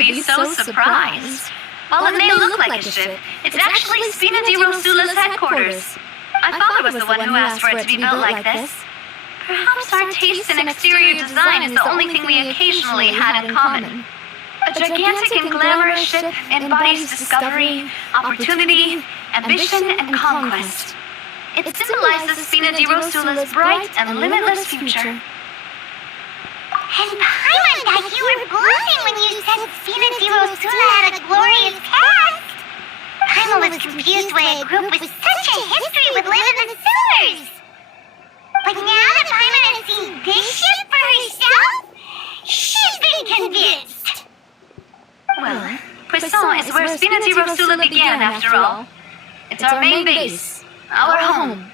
be so surprised. While it may look like a ship, it's actually Spina di Rosula's headquarters. My father was the one who asked for it to be built like this. Perhaps our taste in exterior design is the only thing we occasionally had in common. A gigantic and glamorous ship embodies discovery, opportunity, ambition, and conquest. It symbolizes Spina di Rosula's bright and limitless future. And Paimon, you were blushing when you said Spina di Rosula had a glorious past. Paimon was confused why a group with such a history would live in the sewers. But now that Paimon has seen this ship for herself, she's been convinced. Well, Poisson is where Spina di Rosula began, after all. It's our main base, our home.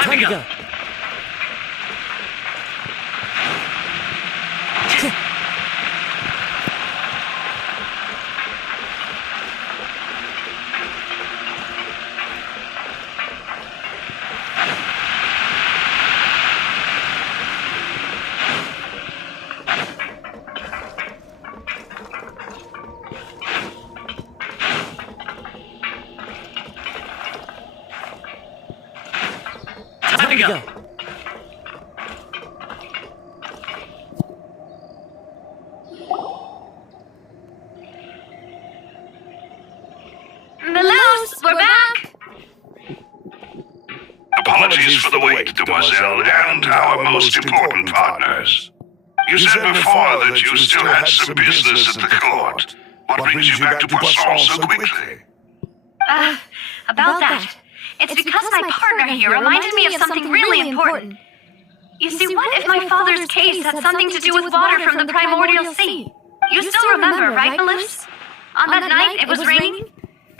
Time to go. Go. Melus, we're back! Apologies for the wait, Demoiselle, and our most important partners. You said before that you still had some business at the court. What brings you back to Poisson so quickly? About that. It's because my partner here reminded me of something really important. You see, what if my father's case had something to do with water from the primordial sea? You still remember, right, Melus? On that night, it was raining?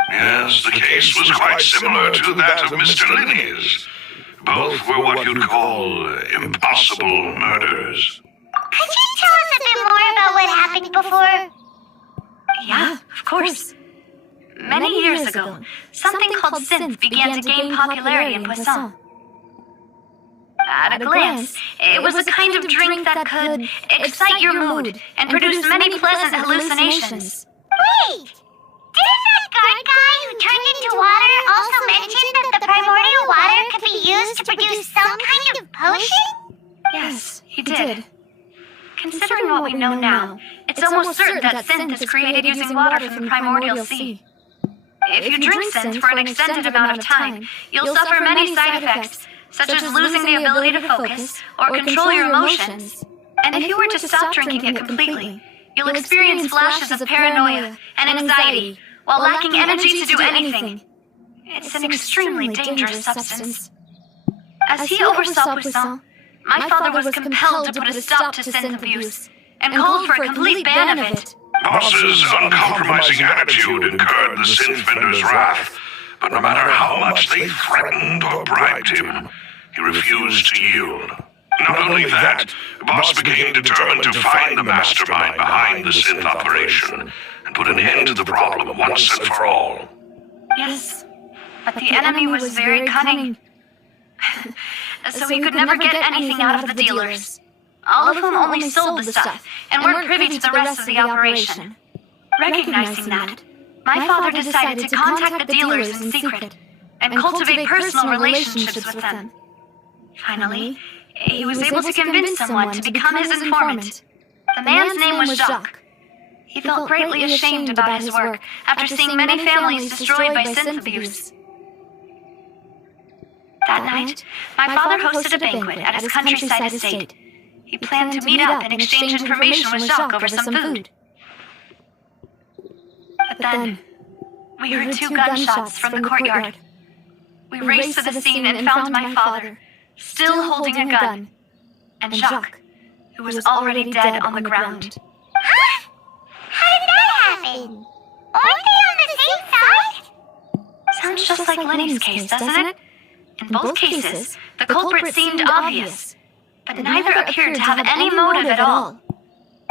Yes, the case was quite similar to that of Mr. Linney's. Both were what you'd call impossible murders. Could you tell us a bit more about what happened before? Yeah, of course. Many years ago, something called synth began to gain popularity in Poisson. At a glance, it was a kind of drink that could excite your mood and produce many pleasant hallucinations. Wait! Didn't that guard guy who turned into water also mention that the primordial water could be used to produce some kind of potion? Yes, he did. Considering what we know now, it's almost certain that synth is created using water from the primordial sea. If you drink synth for an extended amount of time, you'll suffer many side effects, such as losing the ability to focus or control your emotions. And if you were to stop drinking it completely, you'll experience flashes of paranoia and anxiety while lacking energy to do anything. It's an extremely dangerous substance. As he oversaw Poisson, my father was compelled to put a stop to synth abuse and called for a complete ban of it. Boss's uncompromising attitude incurred the synth vendor's wrath, but no matter how much they threatened or bribed him, he refused to yield. Not only that, Boss became determined to find the mastermind behind the synth operation and put an end to the problem once and for all. Yes, but the enemy was very cunning. So he could never get anything out of the dealers, all of whom only sold the stuff and weren't privy to the rest of the operation. Recognizing that, my father decided to contact the dealers in secret and cultivate personal relationships with them. Finally, he was able to convince someone to become his informant. The man's name was Jacques. He felt greatly ashamed about his work after seeing many families destroyed by synth abuse. That night, my father hosted a banquet at his countryside estate. He planned to meet up and exchange information with Jacques over some food. But then, we heard 2 gunshots from the courtyard. We raced to the scene and found my father, still holding a gun, and Jacques, who was already dead on the ground. Huh? How did that happen? Aren't they on the same sounds just like Lenny's case, doesn't it? In both cases, the culprit seemed obvious, but neither appeared to have any motive at all.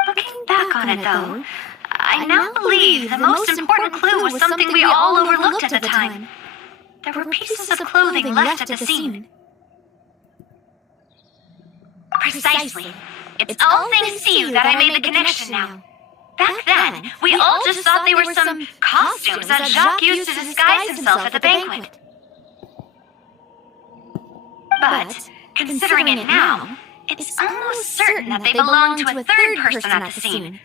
Looking back on it, though, I now believe the most important clue was something we all overlooked at the time. There were pieces of clothing left at the scene. Precisely. It's all thanks to you that I made the connection now. Back then, we all just thought they were some costumes that Jacques used to disguise himself at the banquet. But, considering it now, it's almost certain that they belong to a third person at the scene.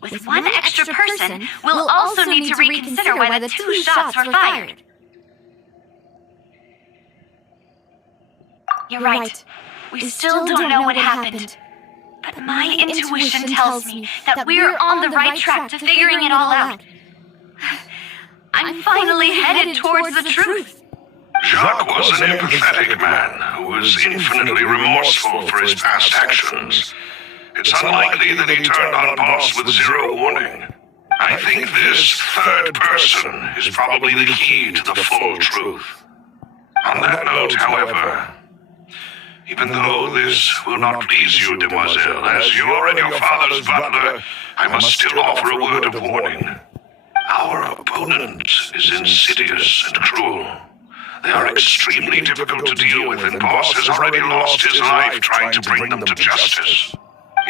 With one extra person, we'll also need to reconsider why the 2 shots were fired. You're right. We still don't know what happened. But my intuition tells me that we're on the right track to figuring it all out. I'm finally headed towards the truth. Jacques was an empathetic man who was infinitely remorseful for his past actions. It's unlikely that he turned on Boss with zero warning. I think this third person is probably the key to the full truth. On that note, however, even though this will not please you, demoiselle, as you're and your father's butler, I must still offer a word of warning. Our opponent is insidious and cruel. They are extremely difficult to deal with, and Boss has already lost his life trying to bring them to justice.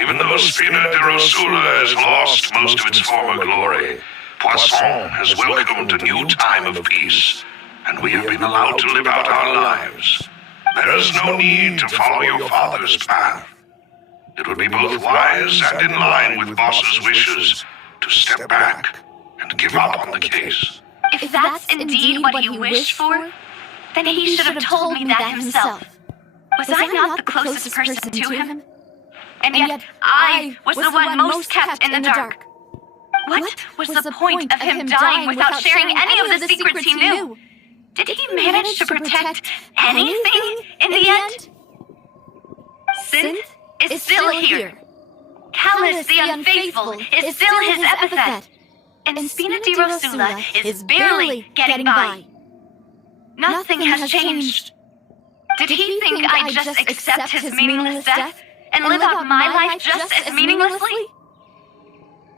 Even though Spina de Rosula has lost most of its former glory, Poisson has welcomed a new time of peace, and we have been allowed to live out our lives. There is no need to follow your father's path. It would be both wise and in line with Boss's wishes to step back and give up on the case. If that's indeed what he wished for, then he should have told me that himself. Was I not the closest person to him? And yet I was the one most kept in the dark. What was the point of him dying without sharing any of the secrets he knew? Did he manage to protect anything in the end? Synth is still here. Callus the Unfaithful is still his epithet. And Spina di Rosula is barely getting by. Nothing has changed. Did he think I'd just accept his meaningless death and live out my life just as meaninglessly?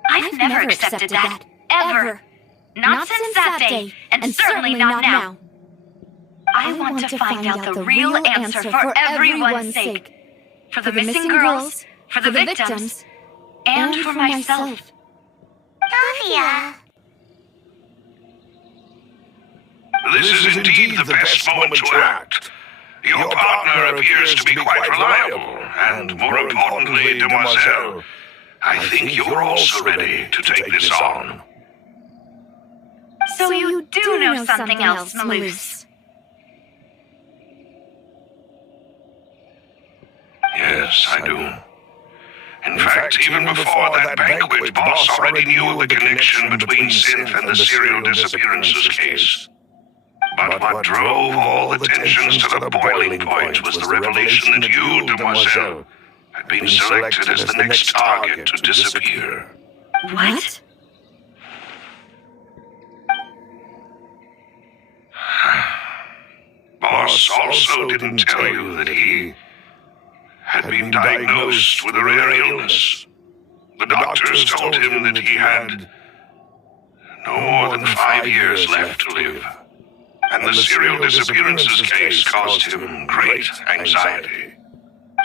I've never accepted that, ever. Not since that day, and certainly not now. I want to find out the real answer for everyone's sake. For the missing girls, for the victims, and for myself. Davia. This is indeed the best moment to act. Your partner appears to be quite reliable, and more importantly, demoiselle, I think you're also ready to take this on. So you do know something else, Malouse. Yes, I do. In fact, even before that banquet, Boss already knew of the connection between Synth and the serial disappearances case. But what drove all the tensions to the boiling point was the revelation that you, demoiselle, had been selected as the next target to disappear. What? Boss also didn't tell you that he had been diagnosed with a rare illness. The doctors told him that he had no more than 5 years left to live. And the serial disappearances case caused him great anxiety.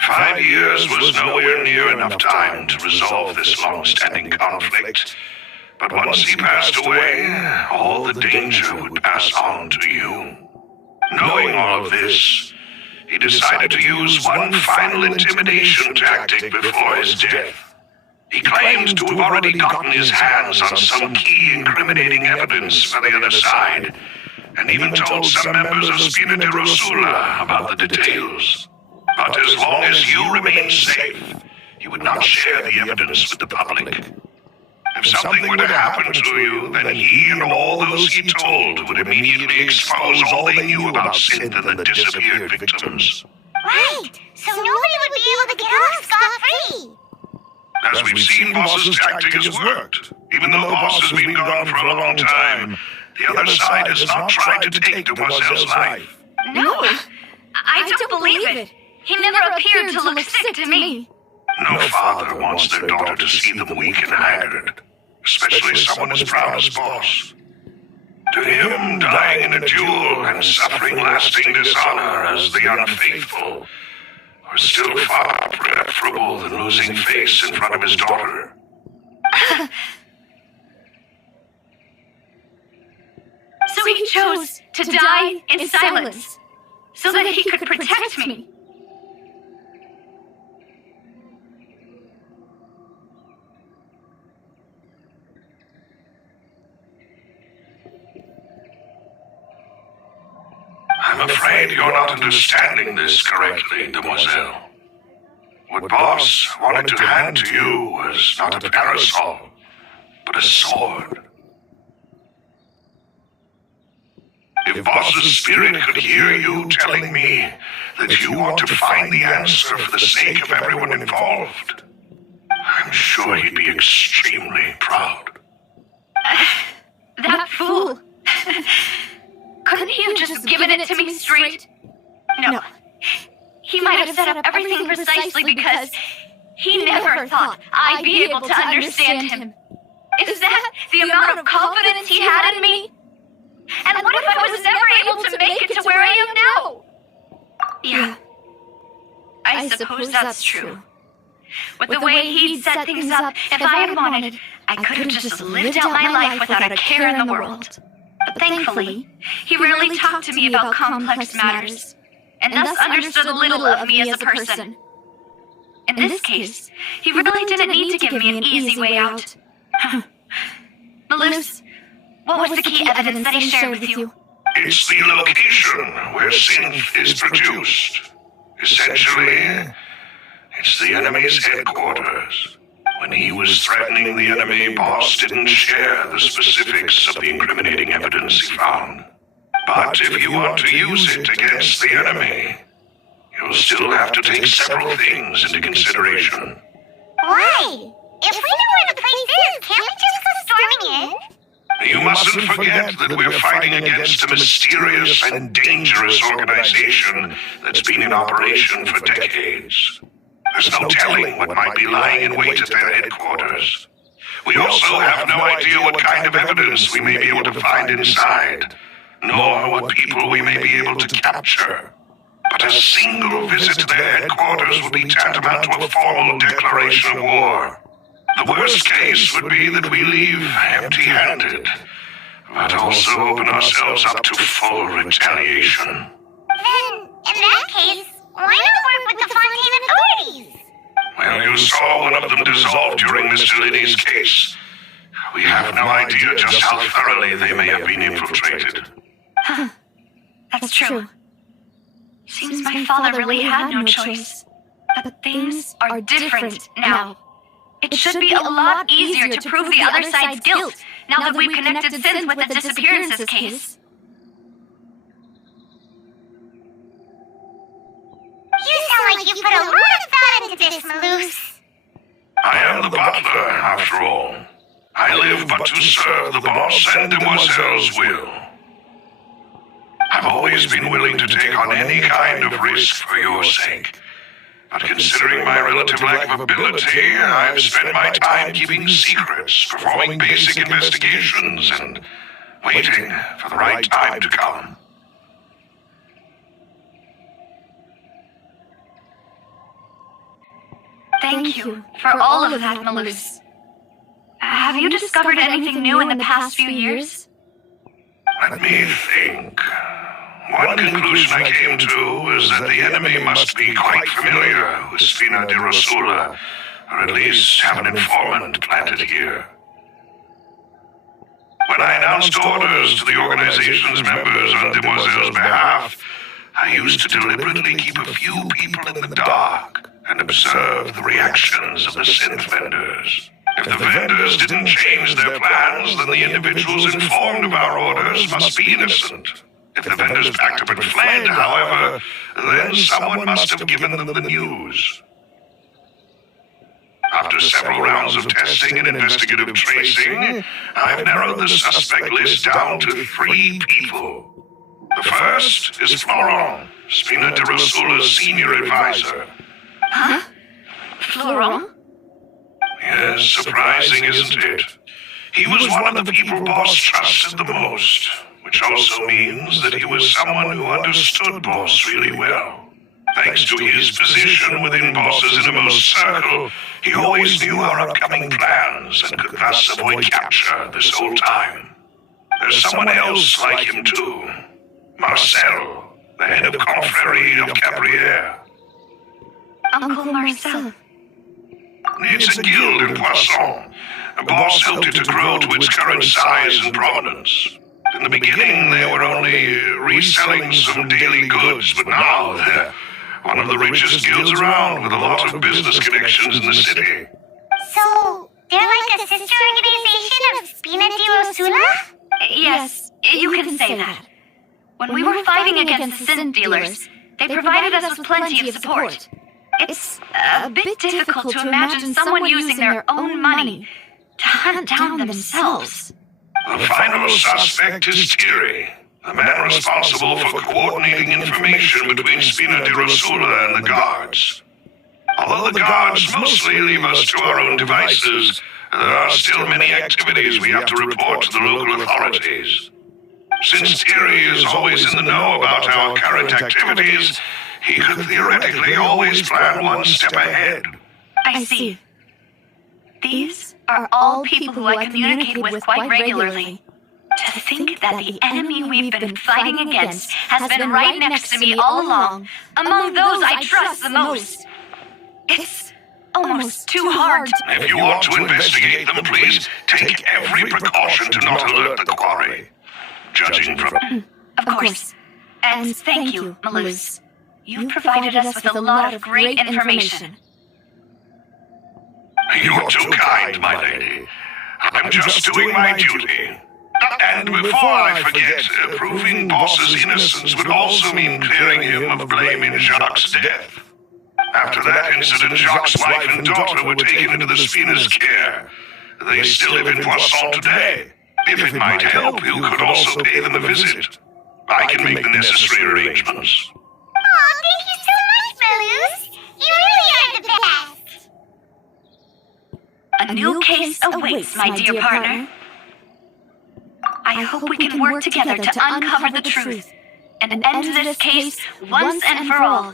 5 years was nowhere near enough time to resolve this long-standing conflict. But once he passed away, all the danger would pass on to you. Knowing all of this, he decided to use one final intimidation tactic before his death. He claimed to have already gotten his hands on some key incriminating evidence for the other side, and even told some members of Spina de Rosula about the details. But as long as you remained safe, he would not share the evidence with the public. If something were to happen to you, then he and all those he told would immediately expose all they knew about Synth and the disappeared victims. Right, so nobody would be able to get off scot-free. As we've seen, Boss's tactic has worked. Even though Boss has been gone for a long time, The other side has not tried to take Demoiselle's life. No, I don't believe it. He never appeared to look sick to me. No father wants their daughter to see them weak and haggard, especially someone as proud as Boss. To him, dying in a duel and suffering lasting dishonor as the unfaithful are still far preferable than losing face in front of his daughter. So he chose to die in silence, so that he could protect me. I'm afraid you're not understanding this correctly, Demoiselle. What Boss wanted to hand to you was not a parasol, but a sword. If Boss's spirit could hear you telling me that you want to find the answer for the sake of everyone involved, I'm sure he'd be extremely proud. That fool. Couldn't he have just given it to me straight? No. He might have set up everything precisely because he never thought I'd be able to understand him. Is that the amount of confidence he had in me? And what if I was never able to make it to where I am now? Yeah. I suppose that's true. With the way he'd set things up, if I had wanted, I could have just lived out my life without a care in the world. But thankfully, he rarely talked to me about complex matters, and thus understood little of me as a person. In this case, he really didn't need to give me an easy way out. Malus, what was the key evidence that he shared with you? It's the location where synth is produced. Essentially, it's the enemy's headquarters. When he was threatening the enemy, Boss didn't share the specifics of the incriminating evidence he found. But if you want to use it against the enemy, you'll still have to take several things into consideration. Why? If we know where the place is, can't we just go storming in? You mustn't forget that we're fighting against a mysterious and dangerous organization that's been in operation for decades. There's no telling what might be lying in wait at their headquarters. We also have no idea what kind of evidence we may be able to find inside, nor what people we may be able to capture. But a single visit to their headquarters would be tantamount to a formal declaration of war. The worst case would be that we leave empty-handed, but also open ourselves up to full retaliation. Then, in that case, why not work with the Fontaine authorities? Well, you saw one of them dissolve during Mr. Liddy's case. We have no idea just how thoroughly they may have been infiltrated. That's true. Seems my father really had no choice. But things are different now. It should be a lot easier to prove the other side's guilt now that we've connected synth with the disappearances case. You sound like you put a lot of thought into this, Malus. I am the butler, after all. I live but to serve the boss and Demoiselle's will. I've always been willing to take on any kind of risk for your sake. But considering my relative lack of ability, I've spent my time keeping secrets, performing basic investigations, and waiting for the right time to come. Thank you for all of that, Malus. Have you discovered anything new in the past few years? Let me think. One conclusion I came to is that the enemy must be quite familiar with Sfina de Rosula, or at least have an informant planted here. When I announced orders to the organization's members on Demoiselle's behalf, I used to deliberately keep a few people in the dark and observe the reactions of the synth vendors. If the vendors didn't change their plans, then the individuals informed of our orders must be innocent. If the vendors packed up and fled, however, then someone must have given them the news. After several rounds of testing and investigative tracing, I've narrowed the suspect list down to 3 people. The first is Florent, Spina de Rosula's senior advisor. Huh? Florent? Yes, surprising, isn't it? He was one of the people Boss trusted the most, which also means that he was someone who understood Boss really well. Thanks to his position within Boss's innermost circle, he always knew our upcoming plans and could thus avoid capture this whole time. There's someone else like him too. Marcel, the head of Confrérie of Cabrières. Uncle Marcel. It's a guild in Poisson. Boss helped it to grow to its current size and prominence. In the beginning, they were only reselling some daily goods, but now they're one of the richest guilds around with a lot of business connections in the city. So, they're like a sister organization of Spina di Rosula? Yes, you can say that. When we were fighting against the synth dealers, they provided us with plenty of support. It's a bit difficult to imagine someone using their own money to hunt down themselves. The final suspect is Thierry, the man responsible for coordinating information between Spina di Rosula and the guards. Although the guards mostly leave us to our own devices, there are still many activities we have to report to the local authorities. Since Thierry is always in the know about our current activities, he could theoretically always plan one step ahead. I see. These are all people who I communicate with quite regularly. To think that the enemy we've been fighting against has been right next to me all along, among those I trust the most. It's almost too hard. If you want to investigate them, please take every precaution to not alert the quarry. Judging from... Of course. And thank you, Malus. You provided us with a lot of great information. You're too kind, my lady. I'm just doing my duty. And before I forget, proving Boss's innocence would also mean clearing him of blame in Jacques' death. After that incident, Jacques' wife and daughter were taken into the Spina's care. They still live in Poisson today. If it might help, you could also pay them a visit. I can make the necessary arrangements. Aw, thank you so much, Malus. You really are the best. A new case awaits, my dear partner. I hope we can work together to uncover the truth and end this case once and for all.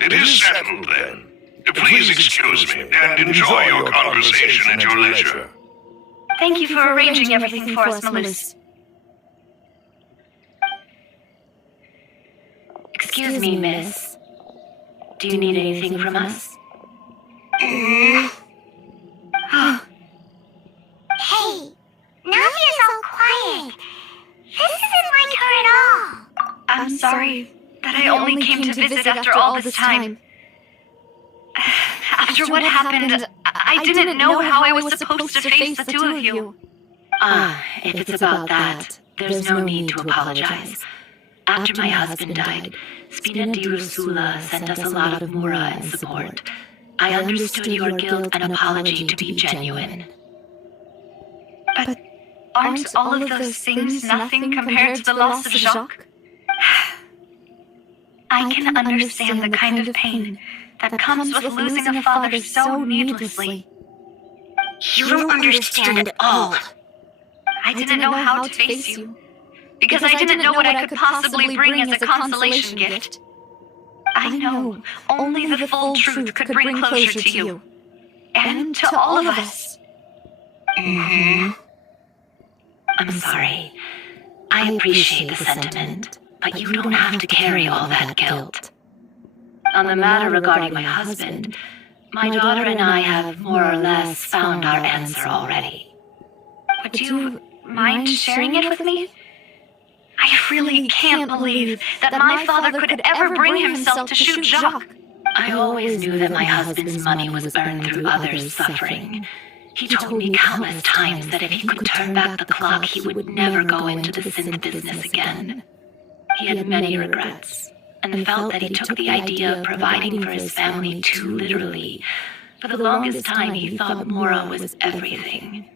It is settled, then. Please excuse me, and enjoy your conversation at your leisure. Thank you for arranging everything for us, Malus. Excuse me, miss. Do you need anything from us? Hey, Navia's all quiet. This isn't like her at all. I'm sorry that I only came to visit after all this time. After what happened, I didn't know how I was supposed to face the two of you. If it's about that, there's no need to apologize. After my husband died, Spina di Rosula sent us a lot of mura and support. I understood your guilt and apology to be genuine. But aren't all of those things nothing compared to the loss of Jacques? I can understand the kind of pain that comes with losing a father so needlessly. You don't understand at all. I didn't know how to face you, because I didn't know what I could possibly bring as a consolation gift. I know only the full truth could bring closure to you, and to all of us. Mm-hmm. I'm sorry. I appreciate the sentiment, but you don't have to carry all that guilt. on the matter regarding my husband, my daughter and I have more or less found our answer already. Would you mind sharing it with me? I really can't believe that my father could ever bring himself to shoot Jacques. I always knew that my husband's money was earned through others' suffering. He told me countless times that if he could turn back the clock, he would never go into the synth business again. He had many regrets, and felt that he took the idea of providing for his family too literally. For the longest time, he thought Mora was everything.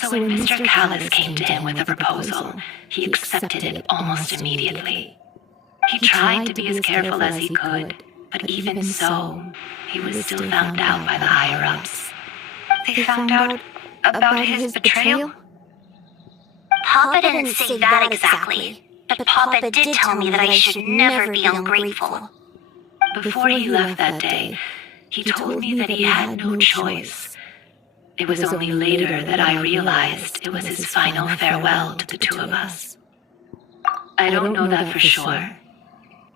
So when Mr. Callis came to him with a proposal, he accepted it almost immediately. He tried to be as careful as he could, but even so, he was still found out by the higher-ups. They found out about his betrayal? Papa didn't say that exactly, but Papa did tell me that I should never be ungrateful. Before he left that day, he told me that he had no choice. It was only later that I realized it was his final farewell to the two of us. I don't know that for sure,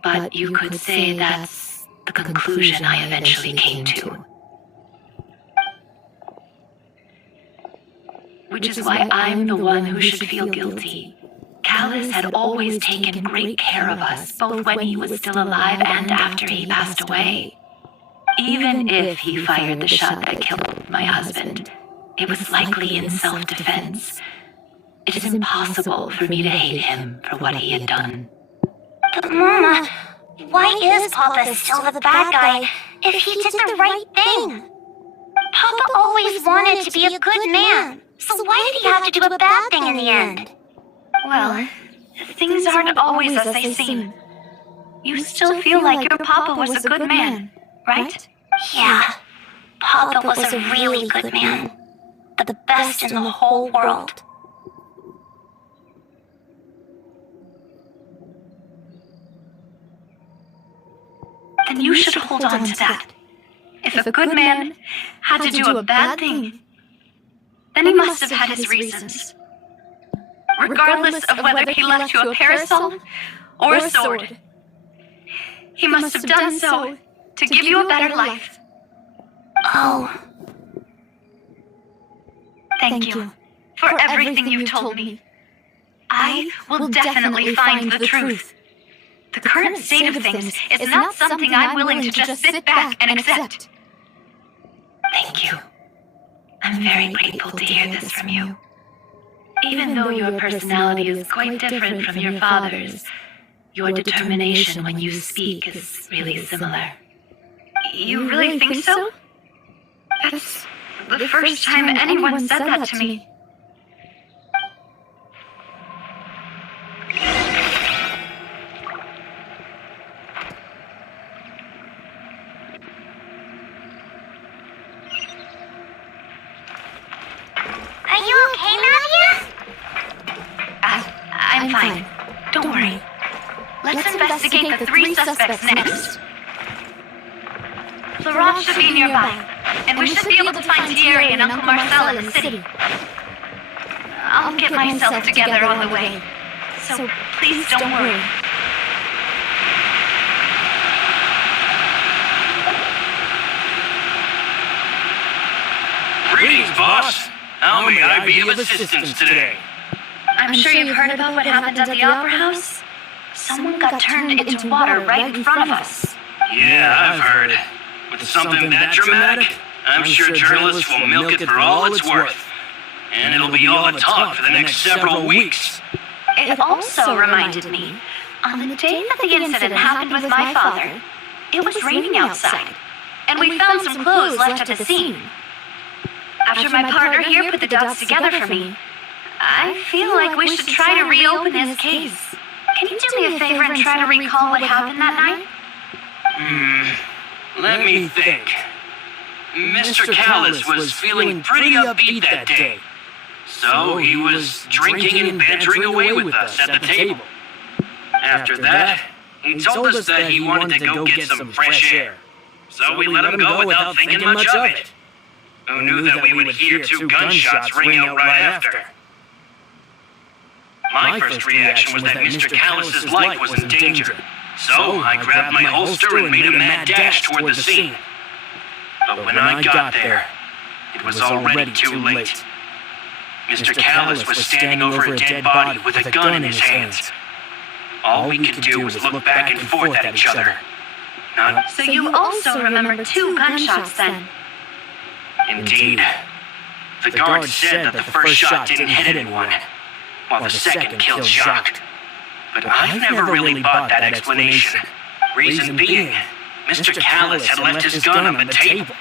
but you could say that's the conclusion I eventually came to. Which is why I'm the one who should feel guilty. Callis had always taken great care of us, both when he was still alive and after he passed away. Even if he fired the shot that killed my husband, it was likely in self-defense. It is impossible for me to hate him for what he had done. But Mama, why is Papa still the bad guy if he did the right thing? Papa always wanted to be a good man, so why did he have to do a bad thing in the end? Well, things aren't always as they seem. You still feel like your papa was a good man, right? Yeah, Papa was a really good man. The best in the whole world. Then you should hold on to that. If a good man had to do a bad thing, then he must have had his reasons. Regardless of whether he left you a parasol or a sword, he must have done so to give you a better life. Oh. Thank you for everything you've told me. I will definitely find the truth. The current state of things is not something I'm willing to just sit back and accept. Thank you. I'm very grateful to hear this from you. Even though your personality is quite different from your father's, your determination when you speak is really similar. You really think so? That's the first time anyone said that to me. Are you okay, Matthew? I'm fine. Don't worry. Let's investigate the three suspects next. Laurent should be nearby, and we should be able to find Thierry and Uncle Marcel in the city. I'll get myself together on the way, so please don't worry. Greetings, boss. How may I be of assistance today? I'm sure you've heard about what happened at the Opera House. Someone got turned into water right in front of us. Yeah, I've heard. With something that dramatic, I'm sure journalists will milk it for all it's worth. And it'll be all the talk for the next several weeks. It also reminded me, on the day that the incident happened with my father, it was raining outside, and we found some clothes left at the scene. After my partner here put the dots together for me, I feel like we should try to reopen his case. Can you do me a favor and try to recall what happened that night? Let me think. Mr. Callis was feeling pretty upbeat that day. So he was drinking and bantering away with us at the table. After that, he told us that he wanted to go get some fresh air. So we let him go without thinking much of it. Who knew that we would hear two gunshots ring out right after? My first reaction was that Mr. Callis' life was in danger, So I grabbed my holster and made a mad dash toward the scene. But when I got there, it was already too late. Mr. Callis was standing over a dead body with a gun in his hands. All we could do was look back and forth at each other. So you also remember 2 gunshots then? Indeed. The guard said that the first shot didn't hit anyone, while the second killed Jacques. But I've never really bought that explanation. Reason being, Mr. Callis had left his gun on the table.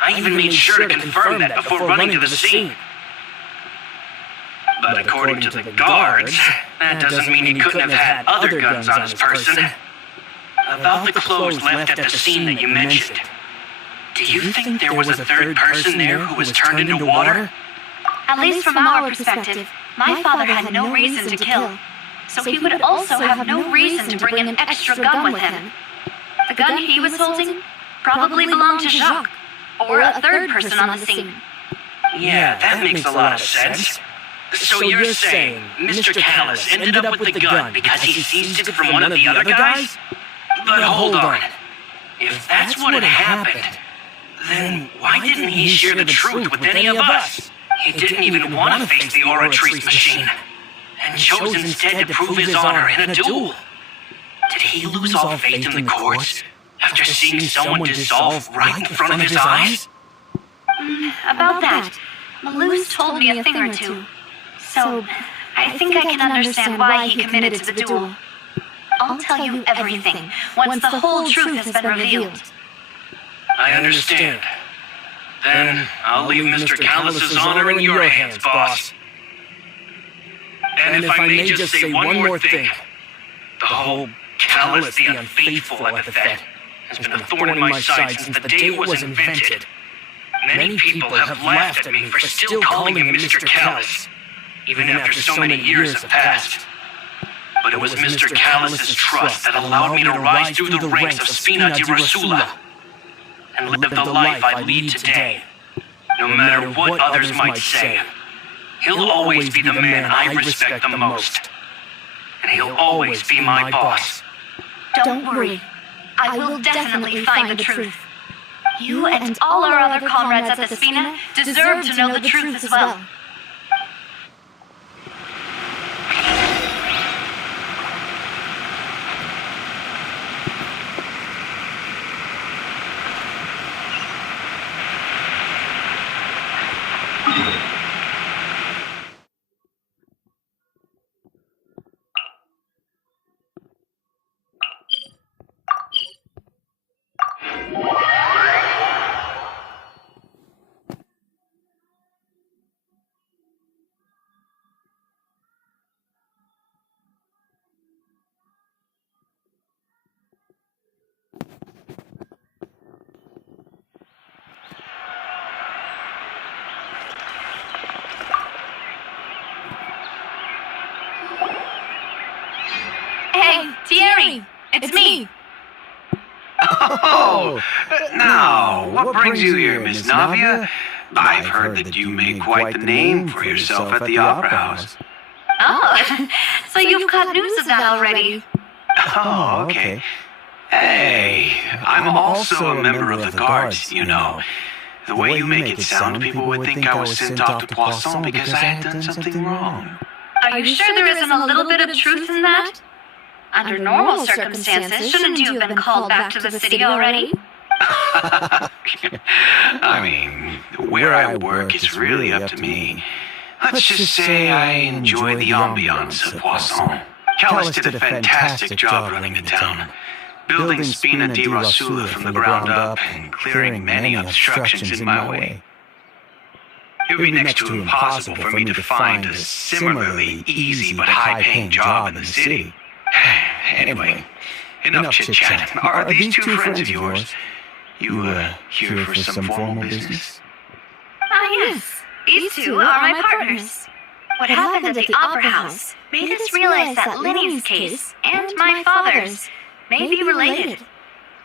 I even made sure to confirm that before running to the scene. But according to the guards, that doesn't mean he couldn't have had other guns on his person. About the clothes left at the scene that you mentioned, do you think there was a third person there who was turned into water? At least from our perspective, my father had no reason to kill. So he would also have no reason to bring an extra gun with him. The gun he was holding probably belonged to Jacques, or a third person on the scene. Yeah, that makes a lot of sense. So you're saying Mr. Callis ended up with the gun because he seized it from one of the other guys? But hold on. If that's what had happened, then why didn't he share the truth with any of us? He didn't even want to face the Oratrice machine, and chose instead to prove his honor in a duel. Did he lose all faith in the courts after seeing someone dissolve right in front of his eyes? About that, Malouse told me a thing or two. So, I think I can understand why he committed to the duel. I'll tell you everything once the whole truth has been revealed. I understand. Then I'll leave Mr. Callis' honor in your hands, boss. And if I may just say one more thing, the whole Callis the Unfaithful epithet has been a thorn in my side since the day it was invented. Many people have laughed at me for still calling him Mr. Callis, even after so many years have passed. But it was Mr. Callis' trust that allowed me to rise through the ranks of Spina di Rosula and live the life I lead today. No matter what others might say, he'll always be the man I respect the most. And he'll always be my boss. Don't worry. I will definitely find the truth. You and all our other comrades at the Spina deserve to know the truth as well. Hey, Thierry! It's me! Oh! Now, what brings you here, Miss Navia? I've heard that you made quite the name for yourself at the Opera House. Oh, so you've got news of that already. Oh, okay. Hey, I'm also a member of the Guards, you know. The way you make it sound, people would think I was sent off to Poisson because I had done something wrong. Are you sure there isn't a little bit of truth in that? Under normal circumstances, shouldn't you have been called back to the city already? I mean, where I work is really up to me. Let's just say I enjoy the ambiance of Poisson. Callis did a fantastic job running the town, building Spina di Rosula from the ground up and clearing many obstructions in my way. It would be next to impossible for me to find a similarly easy but high-paying job in the city. Anyway, enough chit-chat. Are these 2 friends of yours? You, here for some formal business? Ah, yes. These 2 are my partners. What happened at the Opera House made us realize that Linny's case and my father's may be related.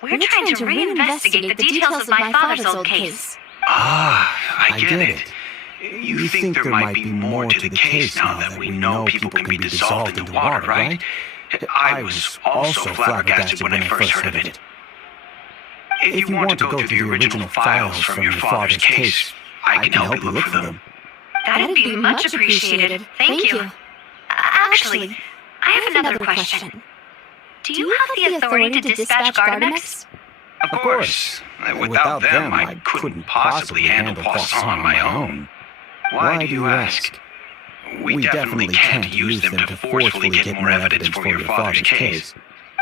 We're trying to reinvestigate the details of my father's old case. Ah, I get it. You think there might be more to the case now that we know people can be dissolved into water, right? I was also flabbergasted when I first heard of it. If you want to go through the original files from your father's case, I can help you look for them. That'd be much appreciated. Thank you. Actually, I have another question. Do you have the authority to dispatch Gardamex? Of course. Without them, I couldn't possibly handle Poisson on my own. Why do you ask? We definitely can't use them to forcefully get more evidence for your father's case.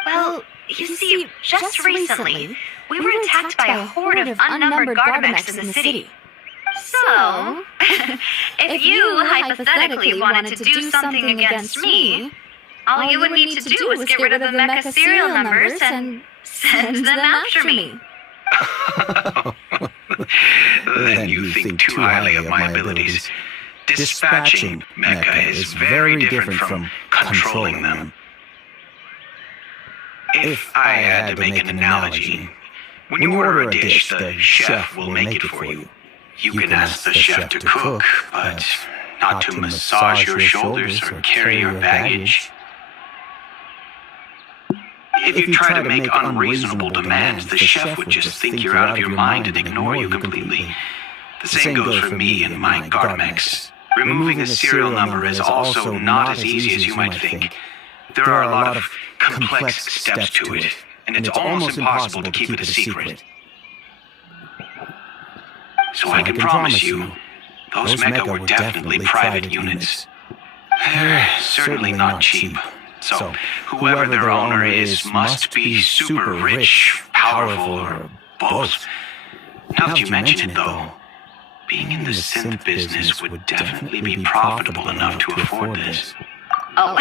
Well, you see, just recently, we were attacked by a horde of unnumbered Gardamex in the city. So, if you hypothetically wanted to do something against me, all you would need to do was get rid of the mecha serial numbers and send them after me. Then you think too highly of my abilities. Dispatching mecha is very different from controlling them. If I had to make an analogy, when you order a dish, the chef will make it for you. You can ask the chef to cook, but not to massage your shoulders or carry your baggage. If you try to make unreasonable demands, the chef would just think you're out of your mind and ignore you completely. The same goes for me and my Gardamex. Removing a serial number is also not as easy as you might think. There are a lot of complex steps to it, and it's almost impossible to keep it a secret. So I can promise you, those mecha were definitely private units. They're certainly not cheap. So, whoever their owner is must be super rich, powerful, or both. Now that you mention it, though, being in the synth business would definitely be profitable enough to afford this. Oh,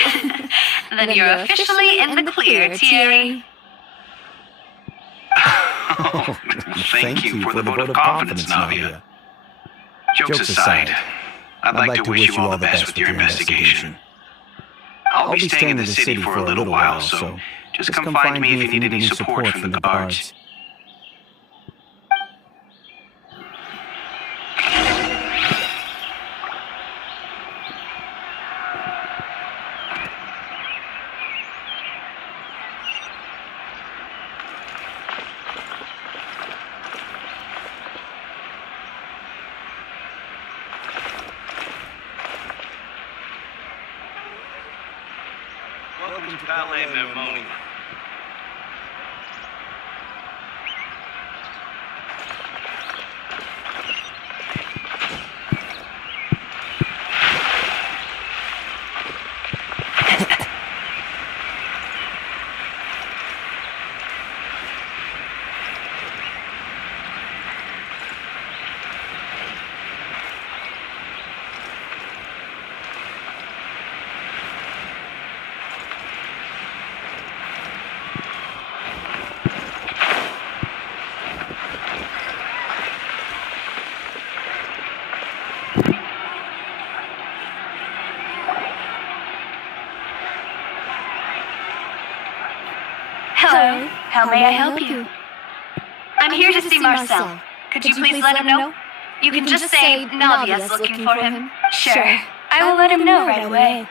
then you're officially in the clear, Thierry. Thank you for the vote of confidence, Navia. Jokes aside, I'd like to wish you all the best with your investigation. I'll be staying in the city for a little while, so just come find me if you need any support from the guards. Welcome to Ballet Memonium. Hello, how may I help you? I'm here to see Marcel. Could you please let him know? You can just say Navia's looking for him. Sure, I will let him know right away.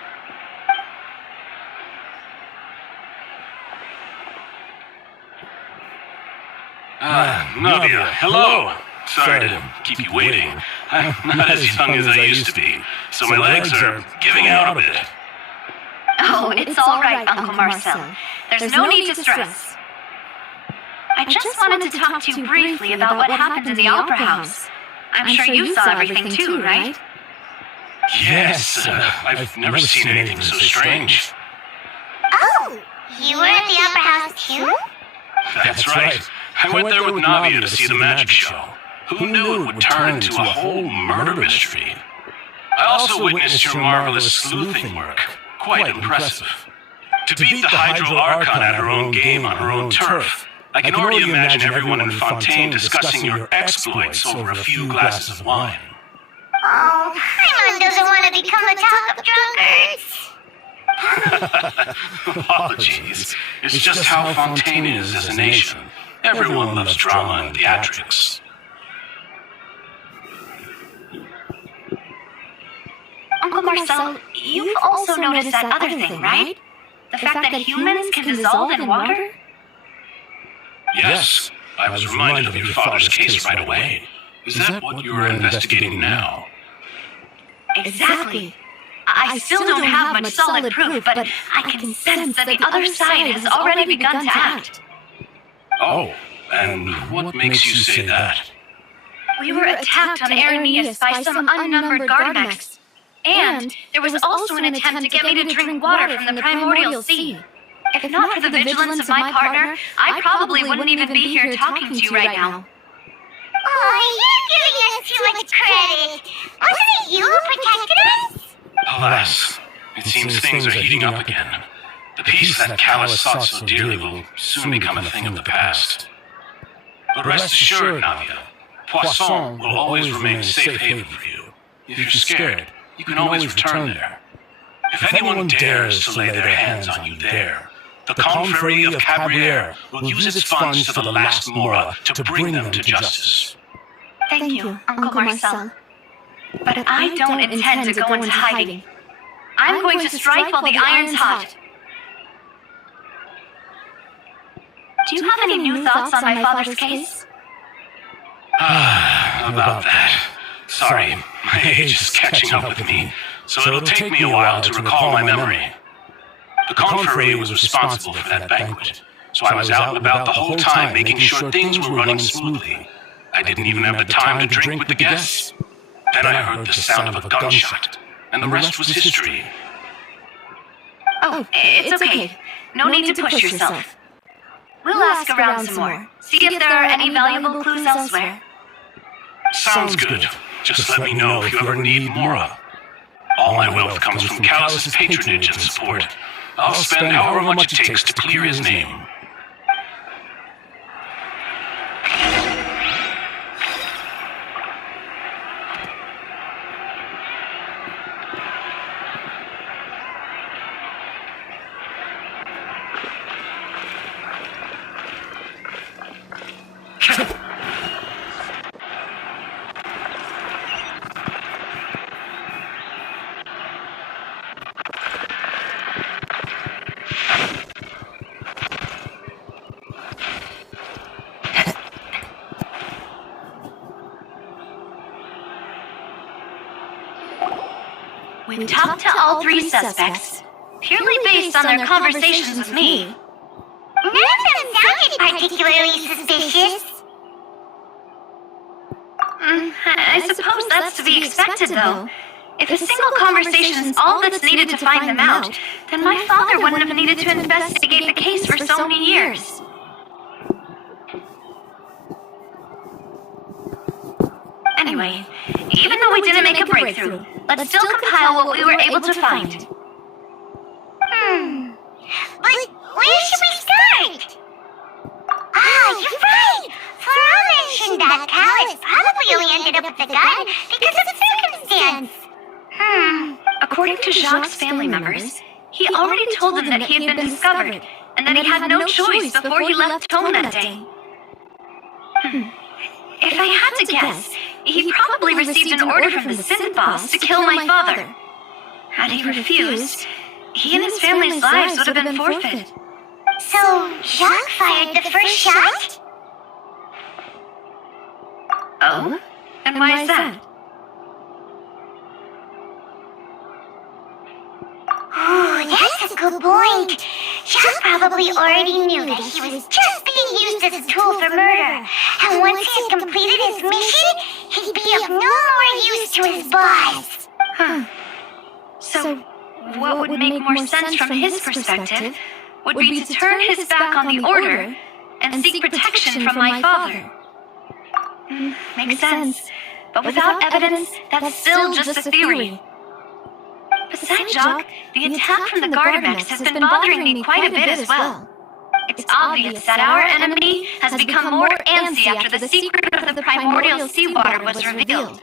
Navia, hello. Sorry to keep you waiting. I'm not as young as I used to be, so my legs are giving out a bit. Oh, it's all right, Uncle Marcel. There's no need to stress. I just wanted to talk to you briefly about what happened in the Opera House. I'm sure you saw everything too, right? Yes, I've never seen anything so strange. Oh, you were at the Opera House too? That's right. I went there with Navia to see the magic show. Who knew it would turn into a whole murder mystery? I also witnessed your marvelous sleuthing work. Quite impressive. To beat the Hydro Archon at her own game on her own turf, I can already imagine everyone in Fontaine discussing your exploits over a few glasses of wine. Oh, Paimon doesn't want to become the talk of drunkards. Apologies. It's just how Fontaine is as a nation. Everyone loves drama and theatrics. Uncle Marcel, you've also noticed that other thing, right? The fact that humans can dissolve in water? Yes, I was reminded of your father's case right away. Is that what you are investigating now? Exactly. I still don't have much solid proof, but I can sense that the other side has already begun to act. Oh, and what makes you say that? We were attacked on Arrhenius by some unnumbered Gardamex. And there was also an attempt to get me to drink water from the primordial sea. If not for the vigilance of my partner, I probably wouldn't even be here talking to you right now. Oh, you're giving us too much credit. Wasn't it you who protected us? Alas, it seems things are heating up again. The peace that Callus sought so dearly will soon become a thing of the past. But rest assured, Nadia, Poisson will always remain a safe haven for you. If you're scared, you can always return there. If anyone dares to lay their hands on you there, the Confrérie of Cabriere will use its funds to the last Mora to bring them to justice. Thank you, Uncle Marcel. But I don't intend to go into hiding. I'm going to strike while the iron's hot. Do you have any new thoughts on my father's case? About that. Sorry, my age is catching up with me, so it'll take me a while to recall my memory. The Confrérie was responsible for that banquet, so I was out and about the whole time making sure things were running smoothly. I didn't even have the time to drink with the guests. Then I heard the sound of a gunshot, and the rest was history. Oh, it's okay. No need to push yourself. We'll ask around some more. See if there are any valuable clues elsewhere. Sounds good. Just let me know if you ever need Mora. All my wealth comes from Callus's patronage and support. I'll spend however much it takes to clear his name. We talked to all three suspects, purely based on their conversations with me. None of them sounded particularly suspicious. I suppose that's to be expected, though. If a single conversation is all that's needed to find them out, then my father wouldn't have needed to investigate the case for so many years. Anyway, even though we didn't make a breakthrough, let's still compile what we were able to find. But where should we start? You're right. Flora mentioned that Callus probably only ended up with the gun because of circumstance. According to Jacques' family members, he already told them that he had been discovered, and that he had no choice before he left home that day. If I had to guess, he probably received an order from the synth boss to kill my father. Had he refused, he and his family's lives would have been forfeit. So, Jacques fired the first shot? Oh? And why is that? That's a good point. Jacques probably already knew that he was just being used as a tool for murder. And once he had completed his mission, he'd be of no more use to his boss. So, what would make more sense from his perspective would be to turn his back on the Order and seek protection from my father. Makes sense. But without evidence, that's still just a theory. Besides, Jacques, the attack from the Gardamex has been bothering me quite a bit as well. It's obvious that our enemy has become more antsy after the secret of the primordial seawater was revealed.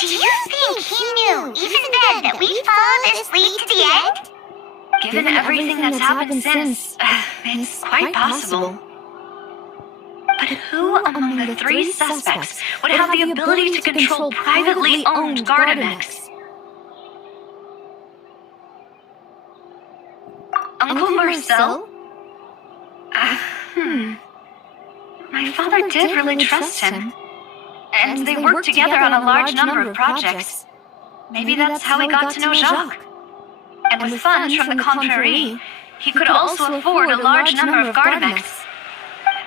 Do you think he knew, even then, that we followed this lead to the end? Given everything that's happened since, it's quite possible. But who among the three suspects would have the ability to control privately owned Gardamex? Marcel? My father did really trust him. And they worked together on a large number of projects. Maybe that's how he got to know Jacques. And with funds from the Confrérie, he could also afford a large number of Gardamex.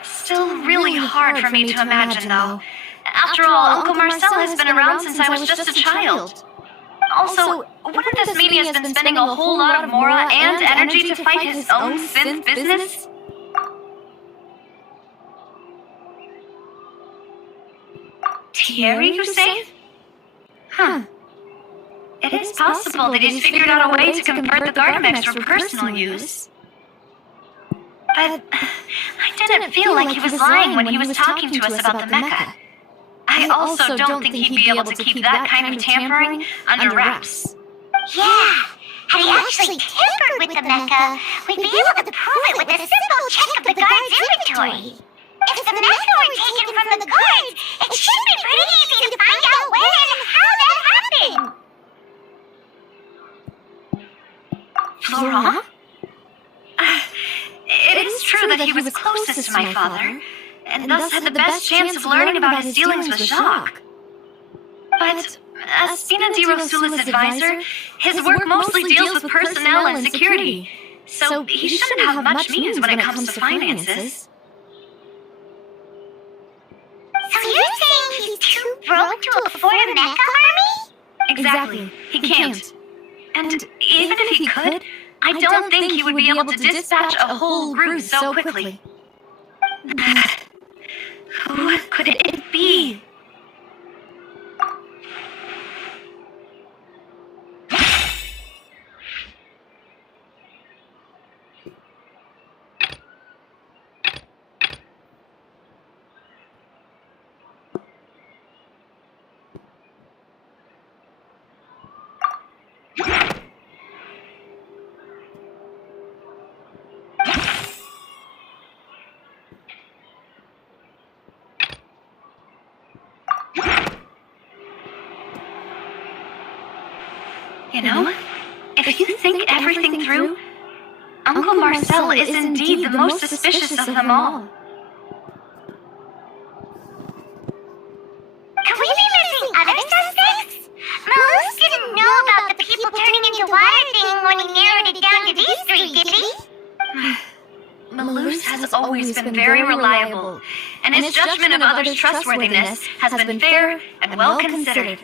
Still really hard for me to imagine, though. After all, Uncle Marcel has been around since I was just a child. Also, wouldn't this mean he has been spending a whole lot of mora and energy to fight his own synth business? Thierry, you say? It is possible that he's figured out a way to convert the Gardamex for personal use. But I didn't feel like he was lying when he was talking to us about the mecha. I also don't think he'd be able to keep that kind of tampering under wraps. Yeah, had he actually tampered with the mecha, we'd be able to prove it with a simple check of the guard's inventory. If the mecha were taken from the guards, it should be pretty easy to find out when and how that happened. Florent? It is true that he was closest to my father, and thus had the best chance of learning about his dealings with Jacques. But as Spina di Rosula's advisor, his work mostly deals with personnel and security, so he shouldn't have much means when it comes to finances. So you're saying he's too broke to afford a mecha army? Exactly, he can't. And even if he could, I don't think he would be able to dispatch a whole group so quickly. Who could it be? You know, if you think everything through, Uncle Marcel is indeed the most suspicious of them all. Could we be missing other suspects? Malus didn't know about the people turning into water thing when he narrowed it down to these three, did he? Malus has always been very reliable, and his judgment of others' trustworthiness has been fair and well considered.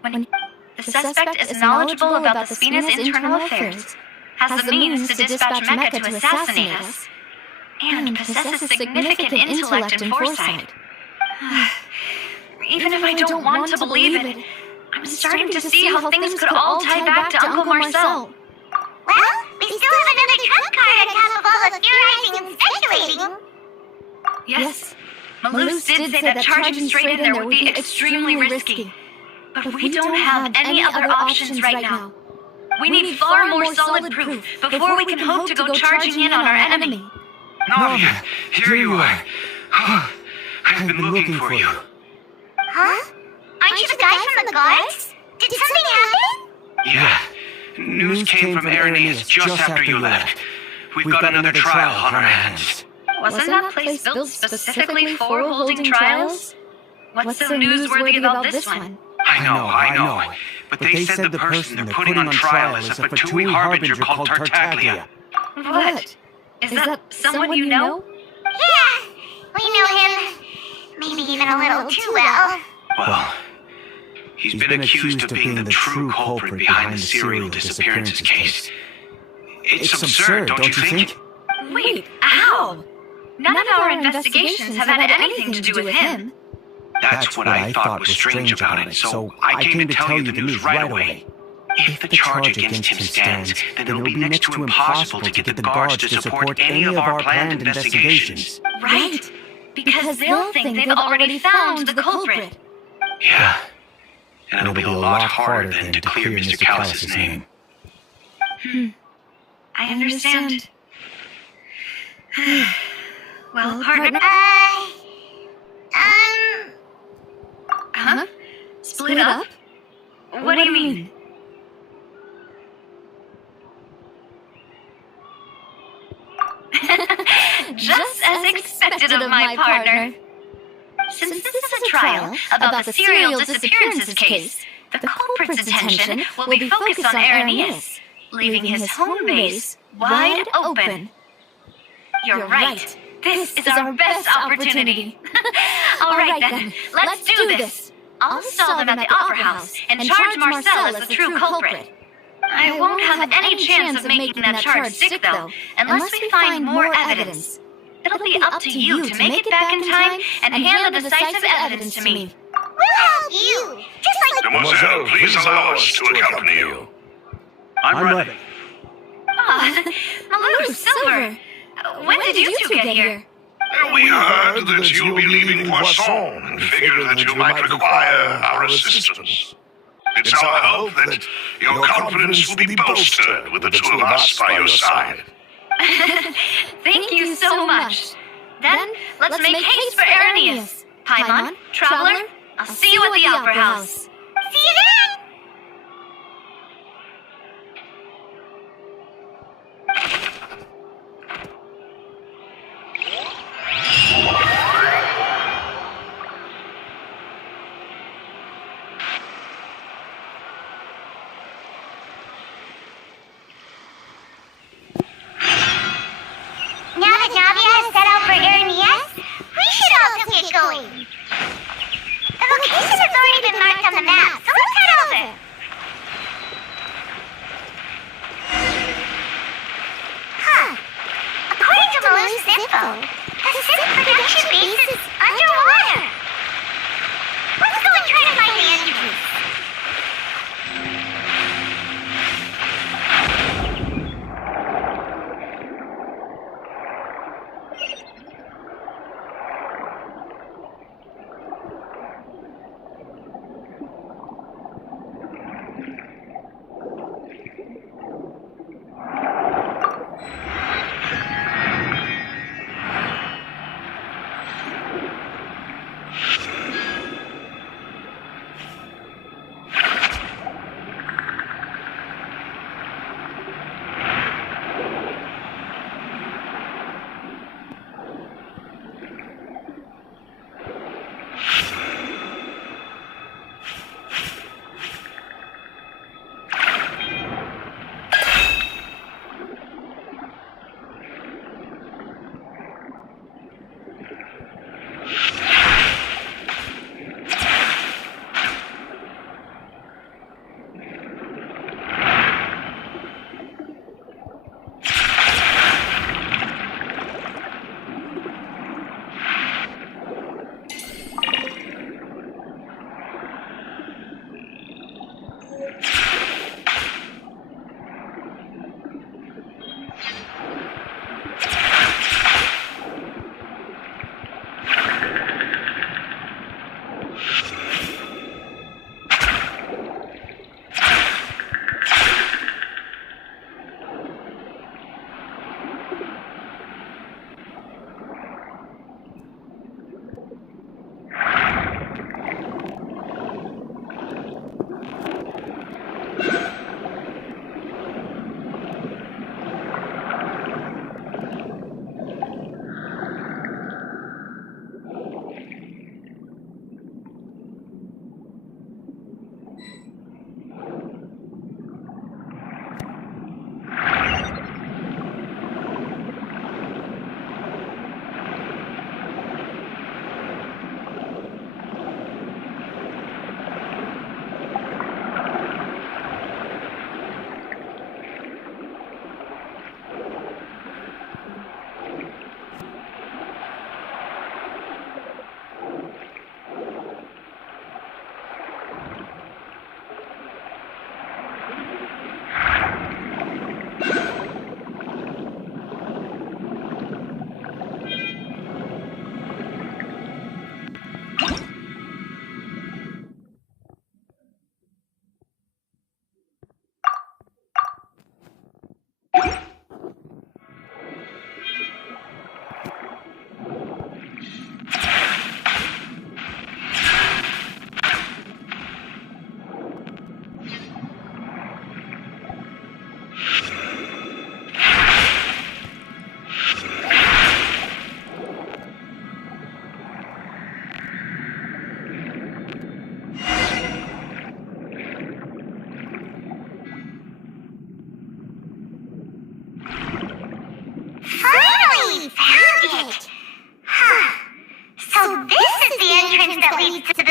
When the suspect is knowledgeable about the Spina's internal affairs, has the means to dispatch Mecha to assassinate us, and possesses significant intellect and foresight. Even if I don't want to believe it, I'm starting to see how things could all tie back to Uncle Marcel. Well, we still have another trump card on top of all the theorizing and speculating. Yes, Malus did say that charging straight in there would be extremely risky. But we don't have any other options right now. We need far more solid proof before we can hope to go charging in on our enemy. Navia, here you are. I've been looking for you. Huh? Aren't you the guy from the guards? Did something happen? Yeah. News came from Irenaeus just after you left. We've got another trial on our hands. Wasn't that place built specifically for holding trials? What's so newsworthy about this one? I know. But they said the person they're putting on trial is a Fatui harbinger called Tartaglia. What? Is that someone you know? Yeah, we know him. Maybe even a little too well. Well, he's been accused of being the true culprit behind the serial disappearances case. It's absurd, don't you think? Wait, how? None of our investigations have had anything to do with him. That's what I thought was strange about it, so I came to tell you the news right away. If the charge against him stands, then it'll be next to impossible to get the guards to support any of our planned investigations. Right, because they'll think they've already found the culprit. Yeah, and it'll be a lot harder then to clear Mr. Callis' name. I understand. Well, partner... Huh? Split up? What do you mean? Just as expected of my partner. Since this is a trial about the serial disappearances case, the culprit's attention will be focused on Arrhenius, leaving his home base wide open. You're right. This is our best opportunity. All right then, let's do this. I'll install them at the Opera House and charge Marcel as the true culprit. I won't have any chance of making that charge stick, though, unless we find more evidence. It'll be up to you to make it back in time and hand the decisive evidence to me. We'll help you. Just like Mademoiselle, please allow us to accompany you. I'm ready. Ah, Malou, Silver, when did you two get here? We heard that you'll be leaving Poisson and figured that you might require our assistance. It's our hope that your confidence will be bolstered with the two of us by your side. Thank you so much. Then, let's make haste for Arrhenius. Paimon, Traveler, I'll see you at the Opera House. See you then. Now that Navia has set out for Arrhenius, we should also get going. The location has already been marked on the map, so let's head over. Huh. According to Malou's info, the Sith production base is underwater. Let's go and try to find the entrance.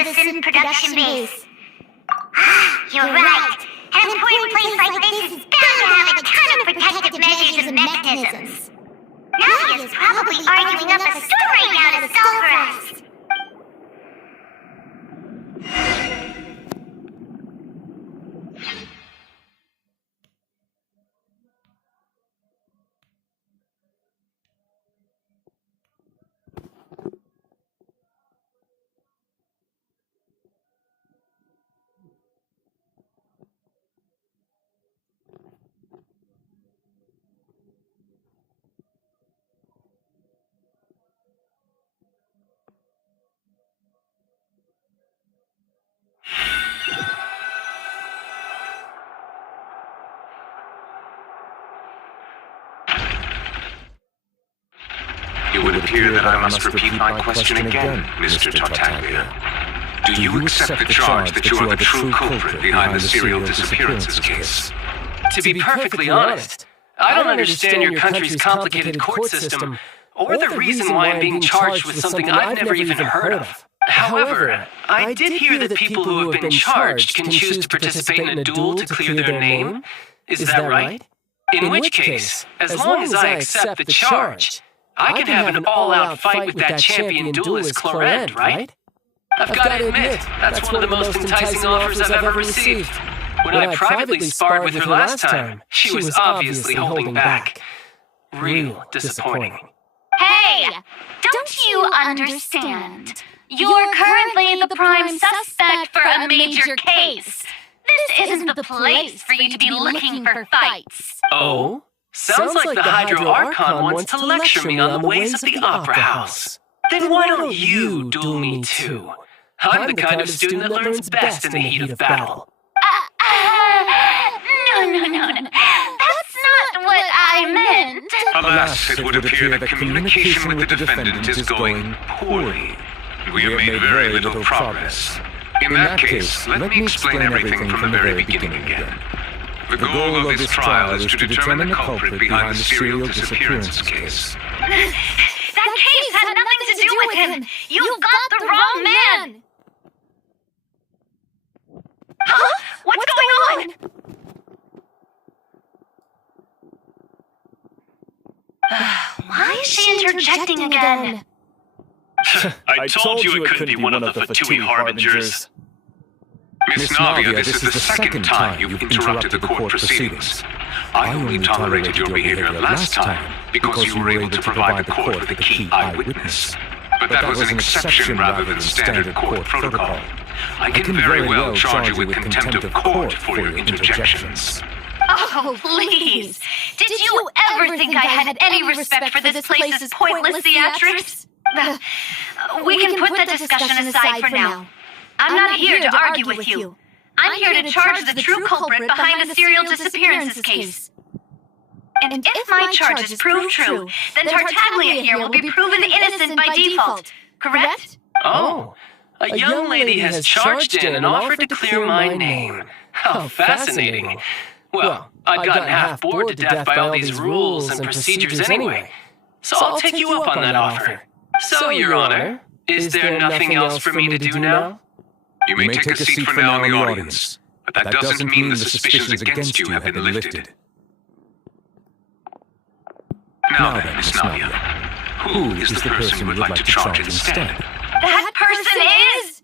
the synth production base. You're right. An important place like this is bound to have a ton of protective measures and mechanisms. Navia's probably arguing up a storm right now to solve for us. It would appear that I must repeat my question again, Mr. Tartaglia. Do you accept the charge that you are the true culprit behind the serial disappearances case? To be perfectly honest, I don't understand your country's complicated court system, or the reason why I'm being charged with something I've never even heard of. However, I did hear that people who have been charged can choose to participate in a duel to clear their name. Is that right? In which case, as long as I accept the charge, I can have an all-out fight with that champion duelist Clorend, right? I've got to admit, that's one of the most enticing offers I've ever received. When I privately sparred with her last time, she was obviously holding back. Real disappointing. Hey! Don't you understand? You're currently the prime suspect for a major case. This isn't the place for you to be looking for fights. Oh? Sounds like the Hydro Archon wants to lecture me on the ways of the Opera House. Then why don't you duel me too? I'm the kind of student that learns best in the heat of battle. No. That's not what I meant. Alas, it would appear that communication with the defendant is going poorly. We have made very little progress. In that case, let me explain everything from the very beginning again. The goal of this trial is to determine the culprit behind the serial disappearance case. That case had nothing to do with him. You've got the wrong man. Huh? What's going on? Why is she interjecting again? I told you it couldn't be one of the Fatui Harbingers. Miss Navia, this is the second time you've interrupted the court proceedings. I only tolerated your behavior last time because you were able to provide the court with a key eyewitness. But that was an exception rather than standard court protocol. I can very well charge you with contempt of court for your interjections. Oh, please. Did you ever think I had any respect for this place's pointless theatrics? We can put that discussion aside for now. I'm not here to argue with you. I'm here to charge the true culprit behind the serial disappearances case. And if my charges prove true, then Tartaglia here will be proven innocent by default, correct? Oh, a young lady has charged in and offered to clear my name. How fascinating. Well, I'd gotten half bored to death by all these rules and procedures anyway, so I'll take you up on that offer. So, Your Honor, is there nothing else for me to do now? You may take a seat for now in the audience, but that doesn't mean the suspicions against you have been lifted. Now then, Miss Navia, who is the person you would like to charge instead? That person is...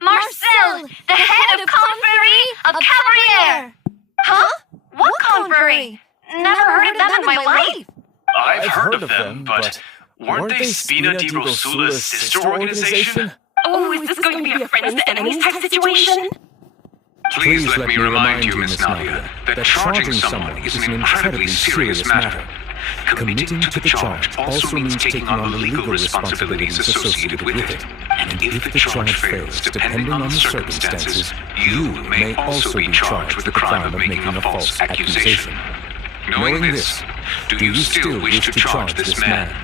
Marcel, the head of Confrérie of Cabriere! Huh? What Confrérie? Never heard of them in my life. I've heard of them, but weren't they Spina di Rosula's sister organization? Oh, is this going to be a friends to enemies type situation? Please let me remind you, Miss Navia, that charging someone is an incredibly serious matter. Committing to the charge also means taking on the legal responsibilities associated with it. And if the charge fails, depending on the circumstances, you may also be charged with the crime of making a false accusation. Knowing this, do you still wish to charge this man?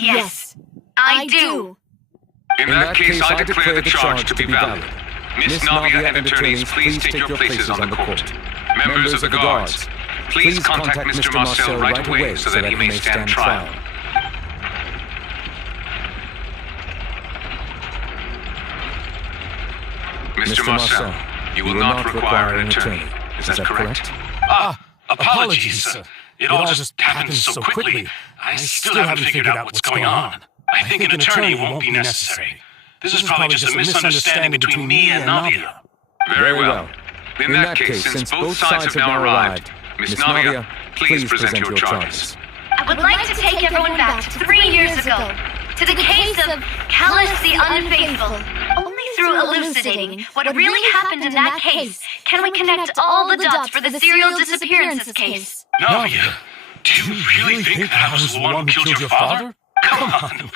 Yes, I do. In that case, I declare the charge to be valid. Miss Navia and attorneys, please take your places on the court. Members of the guards, please contact Mr. Marcel right away so that he may stand trial. Mr. Marcel, you will not require an attorney. Is that correct? Apologies, sir. It all just happened so quickly. I still haven't figured out what's going on. I think an attorney won't be necessary. This is probably just a misunderstanding between me and Navia. Very well. In that case, since both sides have now arrived, Miss Navia, please present your charges. I would like to take everyone back to 3 years ago, to the case of Callus the Unfaithful. Only through elucidating what really happened in that case can we connect all the dots for the serial disappearances case. Navia, do you really think that I was the one who killed your father? Come on,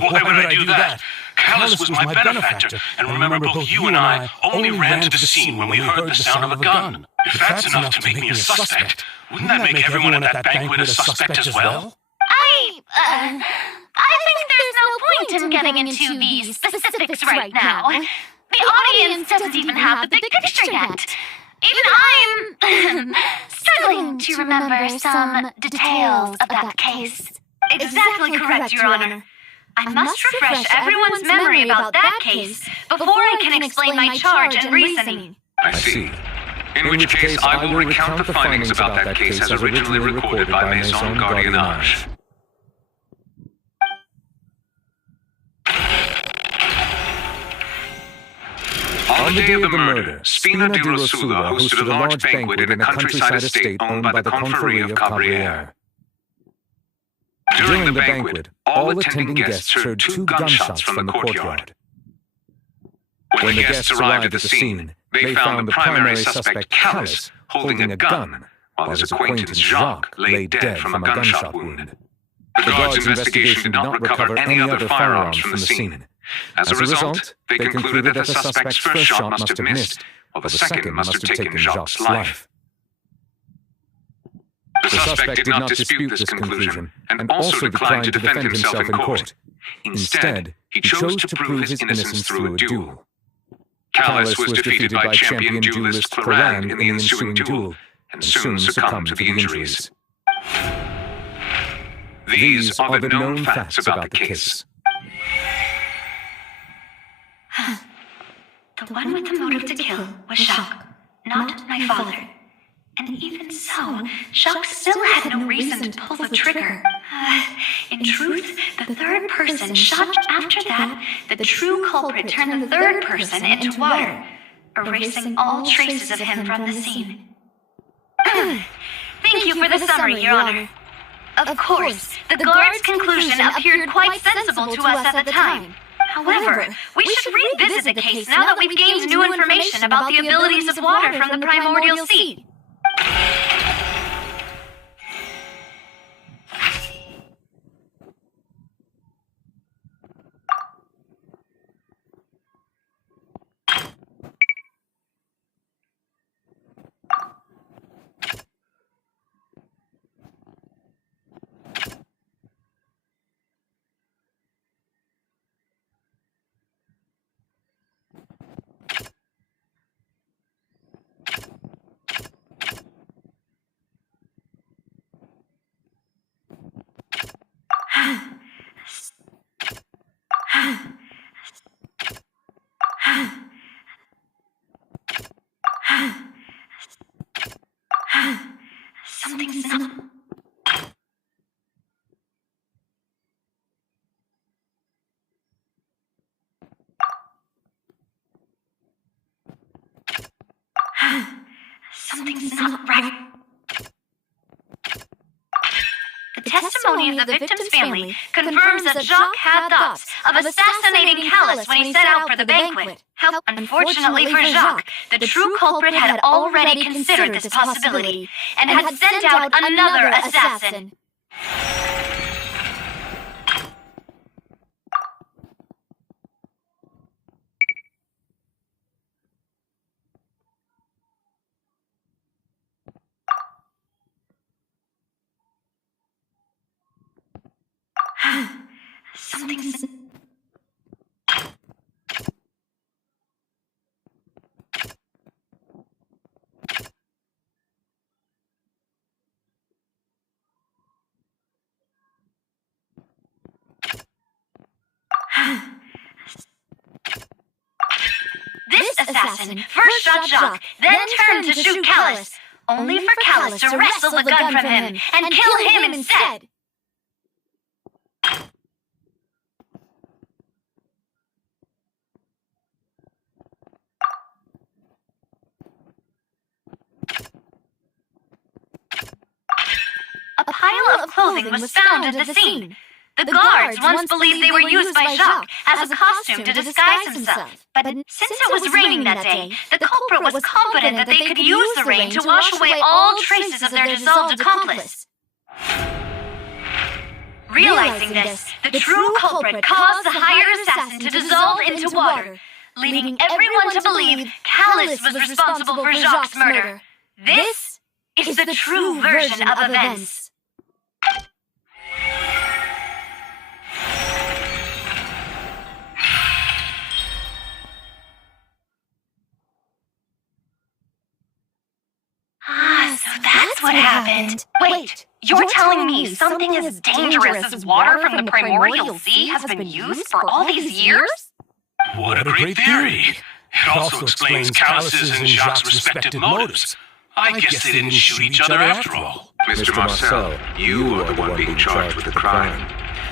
why would I do that? Callus was my benefactor, and remember, both you and I only ran to the scene when we heard the sound of a gun. If that's enough to make me a suspect, wouldn't that make everyone at that banquet a suspect as well? I think there's no point in getting into these specifics right now. The audience doesn't even have the big picture yet. Even I'm struggling to remember some details of that case. Exactly correct, Your Honor. I must refresh everyone's memory about that case before I can explain my charge and reasoning. I see. In which case, I will recount the findings about that case as originally recorded by Maison Gardiennage. On the day of the murder, Spina di Rosula hosted a large banquet in a countryside estate owned by the Confrérie of Cabrières. During the banquet, all attending guests heard 2 gunshots from the courtyard. When the guests arrived at the scene, they found the primary suspect, Callus, holding a gun, while his acquaintance Jacques lay dead from a gunshot wound. The guards' investigation did not recover any other firearms from the scene. As a result, they concluded that the suspect's first shot must have missed, while the second must have taken Jacques' life. The suspect did not dispute this conclusion, and also declined to defend himself in court. Instead, he chose to prove his innocence through a duel. Callus was defeated by champion duelist Clarang in the ensuing duel, and soon succumbed to the injuries. These are the known facts about the case. The one with the motive to kill was Jacques, not my father. And even so, Jacques still had no reason to pull the trigger. In truth, the third person shot after that, the true culprit turned the third person into water, erasing all traces of him from the scene. Thank you for the summary, Your Honor. Of course, the guard's conclusion appeared quite sensible to us at the time. However, we should revisit the case now that we've gained new information about the abilities of water from the primordial sea. Something's not... Something's not right. The testimony of the victim's family confirms that Jacques had thoughts of assassinating Callus when he set out for the banquet. How, unfortunately for Jacques, the true culprit had already considered this possibility and had sent out another assassin. Something's... This assassin first shot Jacques, then turned to shoot Callus, only for Callus to wrestle the gun from him and kill him instead. A pile of clothing was found at the scene. The guards once believed they were used by Jacques as a costume to disguise himself. But since it was raining that day, the culprit was confident that they could use the rain to wash away all traces of their dissolved accomplice. Realizing this, the true culprit caused the hired assassin to dissolve into water, leading everyone to believe Callus was responsible for Jacques' murder. This is the true version of events. So that's what happened. Wait, you're telling me something as dangerous as water from the primordial sea has been used for all these years? What a great theory! It also explains Callus's and Jacques' respective motives. I guess they didn't shoot each other after all. Mr. Marcel, you are the one being charged with the crime.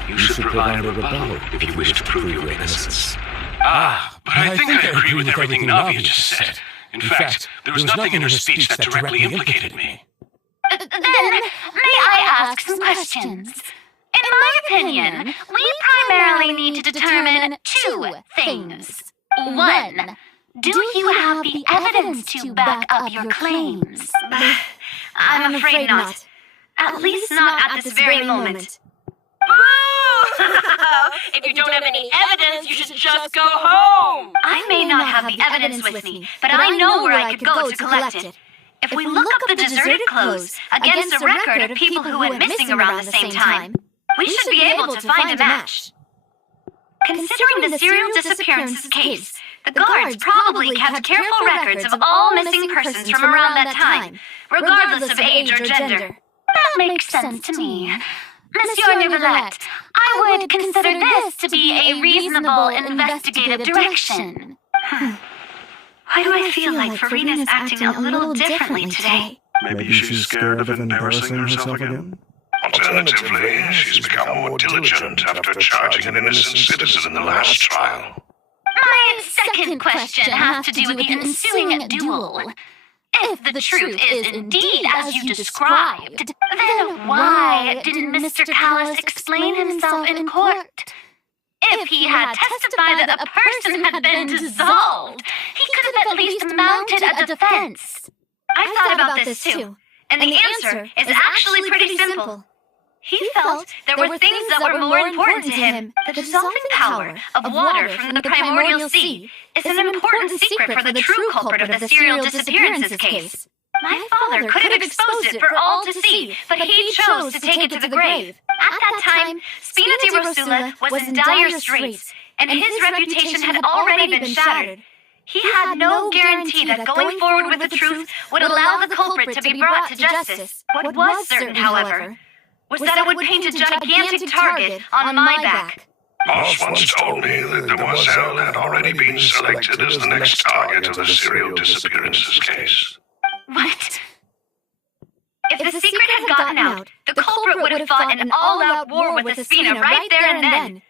You should provide a rebuttal if you wish to prove your innocence. But I think I agree with everything Navi just said. In fact, there was nothing in her speech that directly implicated me. Then, may I ask some questions? In my opinion, we primarily need to determine two things. One, do you have the evidence to back up your claims? I'm afraid not. At least not at this very moment. Boo! If you don't have any evidence, you should just go home! I may not have the evidence with me, but I know where I could go to collect it. If we look up the deserted clothes against a record of people who went missing around the same time, we should be able to find a match. Considering the serial disappearances case, the guards probably kept careful records of all missing persons from around that time, regardless of age or gender. That makes sense to me. Monsieur Neuvillette, I would consider this to be a reasonable investigative direction. Why do I feel like Farina's acting a little differently today? Maybe she's scared of embarrassing herself again? Alternatively, she's become more diligent after charging an innocent citizen in the last trial. My second question has to do with the ensuing duel. If the truth is indeed as you described, then why didn't Mr. Callus explain himself in court? If he had testified that a person had been dissolved, he could have at least mounted a defense. I thought about this too, and the answer is actually pretty simple. He felt there were things that were more important to him. The dissolving power of water from the primordial sea is an important secret for the true culprit of the serial disappearances case. My father could have exposed it for all to see, but he chose to take it to the grave. At that time, Spina di Rosula was in dire straits, and his reputation had already been shattered. He had no guarantee that going forward with the truth would allow the culprit to be brought to justice. What was certain, however, was that it would paint a gigantic target on my back. Boss once told me that the Demoiselle had already been selected as the next target of the serial disappearances case. What? If the secret had gotten out, the culprit would have fought an all-out war with Espina right there and then.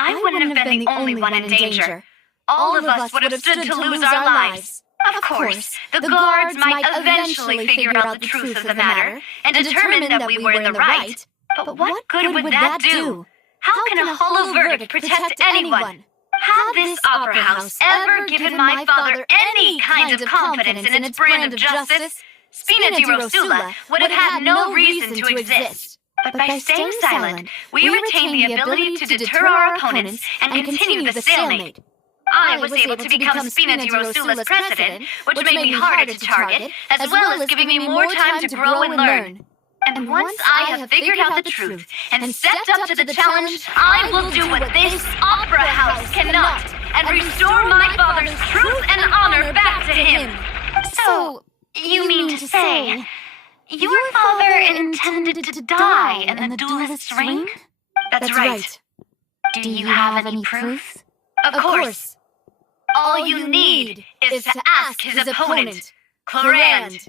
I wouldn't have been the only one in danger. All of us would have stood to lose our lives. Of course, the guards might eventually figure out the truth of the matter and determine that we were in the right. But what good would that do? How can a hollow verdict protect anyone? Had this opera house ever given my father any kind of confidence in its brand of justice, Spina di Rosula would have had no reason to exist. But by staying silent, we retained the ability to deter our opponents and continue the stalemate. I was able to become Spina di Rosula's president, which made me harder to target, as well as giving me more time to grow and learn. And once I have figured out the truth and stepped up to the challenge, I will do what this opera house cannot and restore my father's truth and honor back to him. So, you mean to say, your father intended to die in the duelist's ring? That's right. Do you have any proof? Of course. All you need is to ask his opponent, Clorand.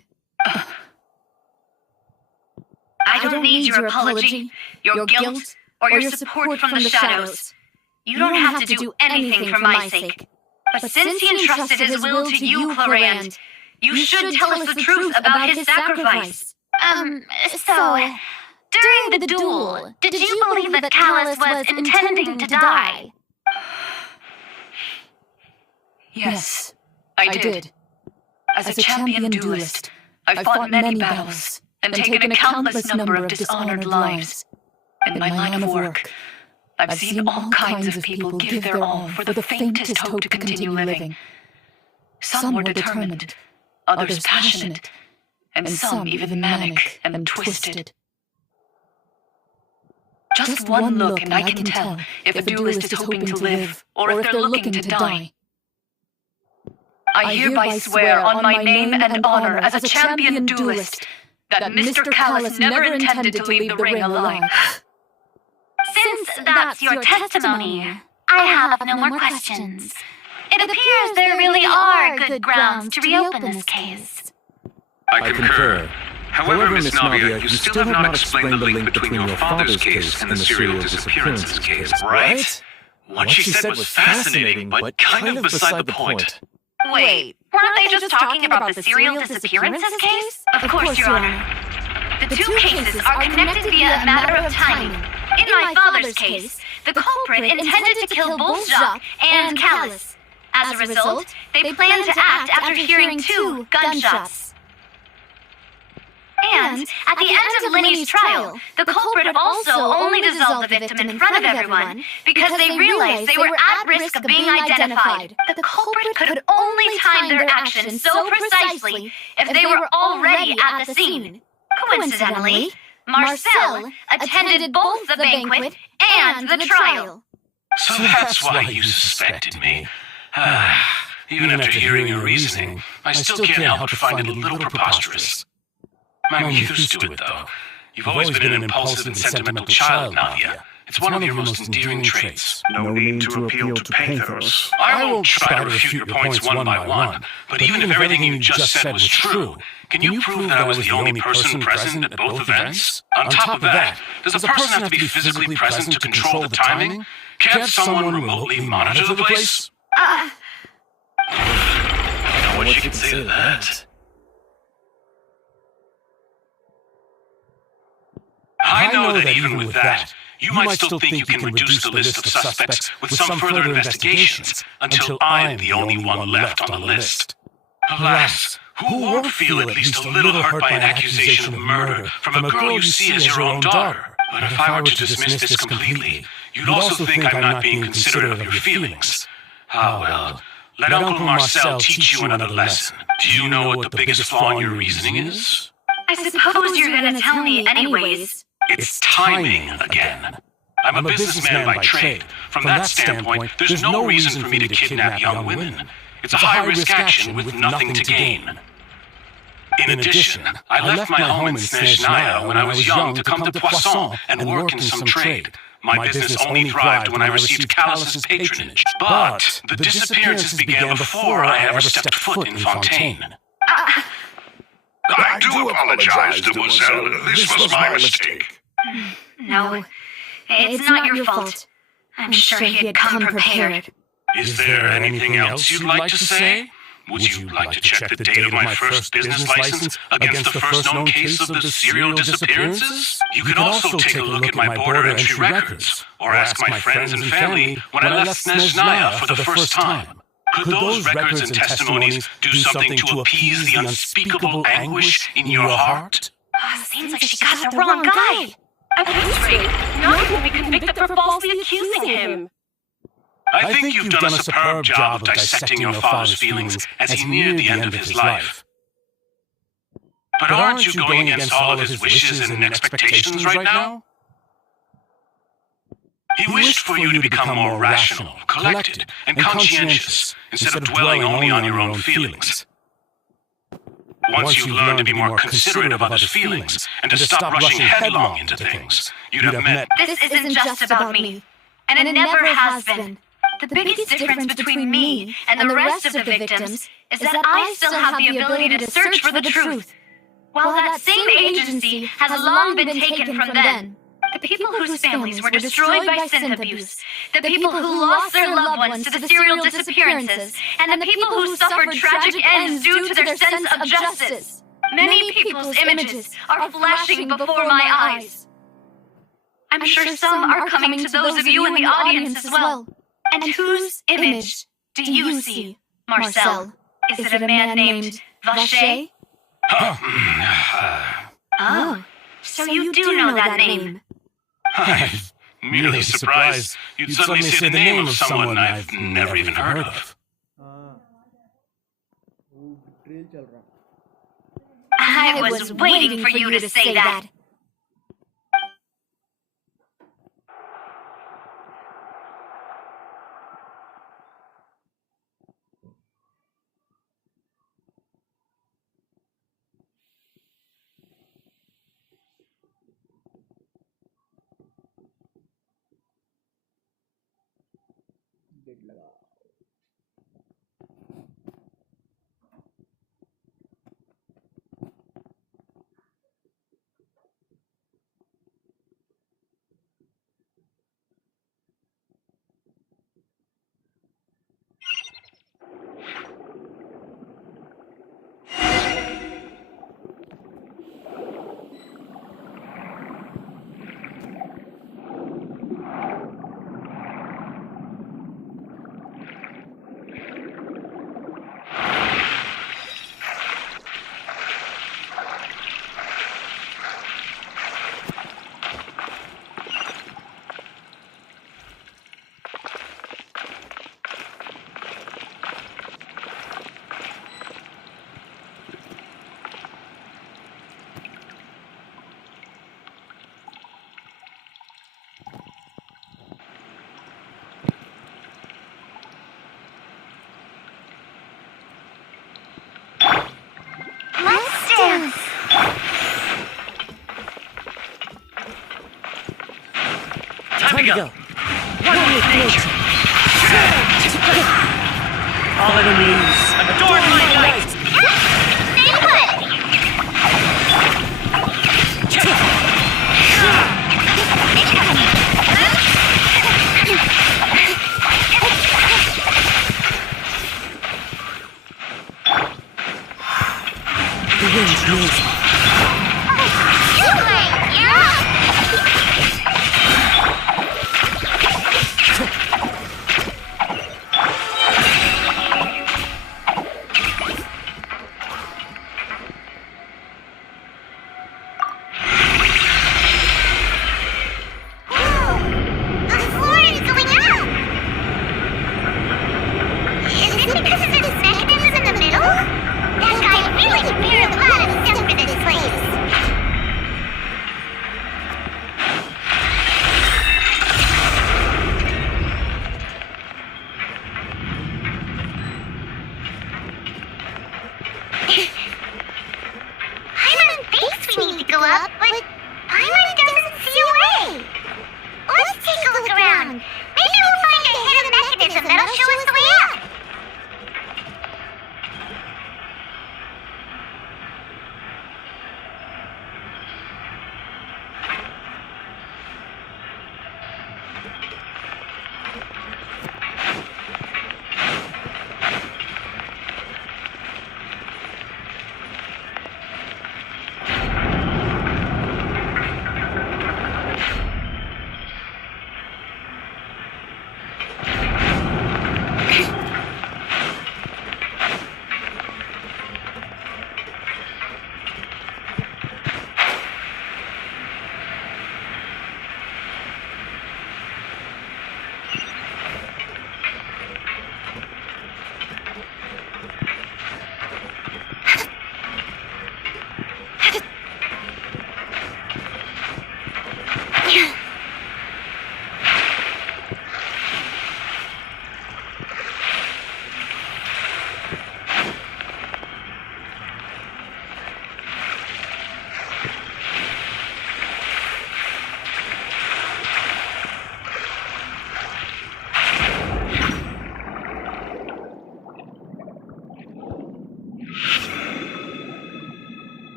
I don't need your apology, your guilt, or your support from the shadows. You don't have to do anything for my sake. But since he entrusted his will to you, Clorand, you should tell us the truth about his sacrifice. So, during the duel, did you believe that Callus was intending to die? Yes, I did. As a champion duelist, I've fought many battles and taken a countless number of dishonored lives. In my line of work, I've seen all kinds of people give their all for the faintest hope to continue living. Some were determined, others passionate, and some even manic and twisted. Just one look and I can tell if a duelist is hoping to live or if they're looking to die. I hereby swear on my name and honor as a champion duelist that Mr. Callus never intended to leave the ring alive. Since that's your testimony, I have no more questions. It appears there really are good grounds to reopen this case. I concur. However, Miss Navia, you still have not explained the link between your father's case and the serial disappearances case, right? What she said was fascinating, but kind of beside the point. Wait, weren't they just talking about the serial disappearances case? Of course, Your Honor. The two cases are connected via a matter of timing. In my father's case, the culprit intended to kill both Jacques and Callus. As a result, they planned to act after hearing 2 gunshots. And at the end of Linny's trial, the culprit also only dissolved the victim in front of everyone because they realized they were at risk of being identified. The culprit could only time their actions so precisely if they were already at the scene. Coincidentally, Marcel attended both the banquet and the trial. So that's why you suspected me. Even after hearing your reasoning, I still can't help but find it a little preposterous. I'm used to it, though. You've always been an impulsive and sentimental child, Navia. It's one of your most endearing traits. No need to appeal to pathos. I will try to refute your points one by one, but even if everything you just said was true, can you prove that I was the only person present at both events? On top of that, does a person have to be physically present to control the timing? Can't someone remotely monitor the place? Now what you can say to that? I know that even with that, you might still think you can reduce the list of suspects with some further investigations until I'm the only one left on the list. Alas, who won't feel at least a little hurt by an accusation of murder from a girl you see as your own daughter? But if I were to dismiss this completely, you'd also think I'm not being considerate of your feelings. Ah well, let Uncle Marcel teach you another lesson. Do you know what the biggest flaw in your reasoning is? I suppose you're gonna tell me anyways. It's timing again. I'm a businessman by trade. From that standpoint, there's no reason for me to kidnap young women. It's a high-risk action with nothing to gain. In addition, I left my home in Snezhnaya when I was young to come to Poisson and work in some trade. My business only thrived when I received Callus's patronage. But the disappearances began before I ever stepped foot in Fontaine. I do apologize, Demoiselle. This was my mistake. No, it's not your fault. I'm sure he had come prepared. Is there anything else you'd like to say? Would you like to check the date of my first business license against the first known case of the serial disappearances? You could also take a look at my border entry records, or ask my friends and family when I left Snezhnaya for the first time. Could those records and testimonies do something to appease the unspeakable anguish in your heart? Seems like she got the wrong guy. At this rate, Nobby will be convicted for falsely accusing him. I think you've done a superb job of dissecting your father's feelings as he neared the end of his life. But aren't you going against all of his wishes and expectations right now? He wished for you to become more rational, collected, and conscientious, instead of dwelling only on your own feelings. Once you've learned to be more considerate of others' feelings, and to stop rushing headlong into things, you'd have met... This isn't just about me, and it never has been. The biggest difference between me and the rest of the victims is that I still have the ability to search for the truth. While that same agency has long been taken from them. The people whose families were destroyed by synth abuse, the people who lost their loved ones to the serial disappearances, and the people who suffered tragic ends due to their sense of justice. Many people's images are flashing before my eyes. I'm sure some are coming to those of you in the audience as well. And whose image do you see, Marcel? Is it a man named Vacher? Oh, so you do know that name. I'm merely surprised you'd suddenly say the name of someone I've never even heard of. I was waiting for you to say that. Time to go. One with nature. All enemies, adorn my light. Stay put! The wind knows me.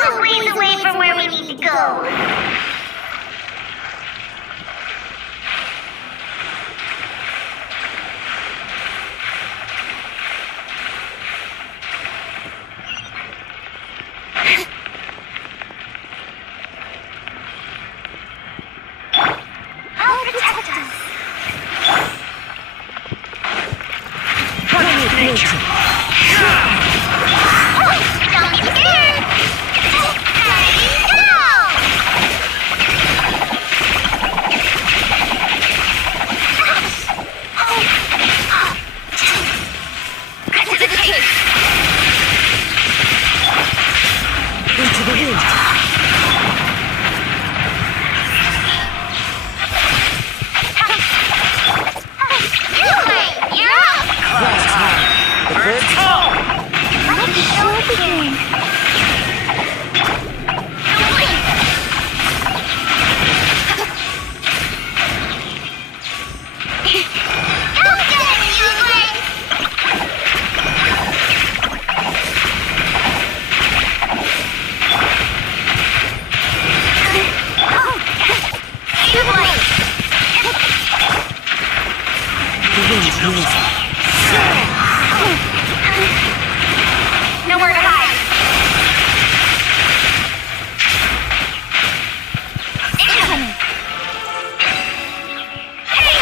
still a ways away from where we need to go. I'll protect us. Don't be scared! Ready, go! Cut to the chase! Into the wind. You're up! Clouds high. The birds fall. Let's show it again. Don't get it, you guys! You boys! The wind moves. Nowhere to hide. Incoming. Hey!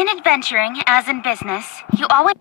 In adventuring, as in business, you always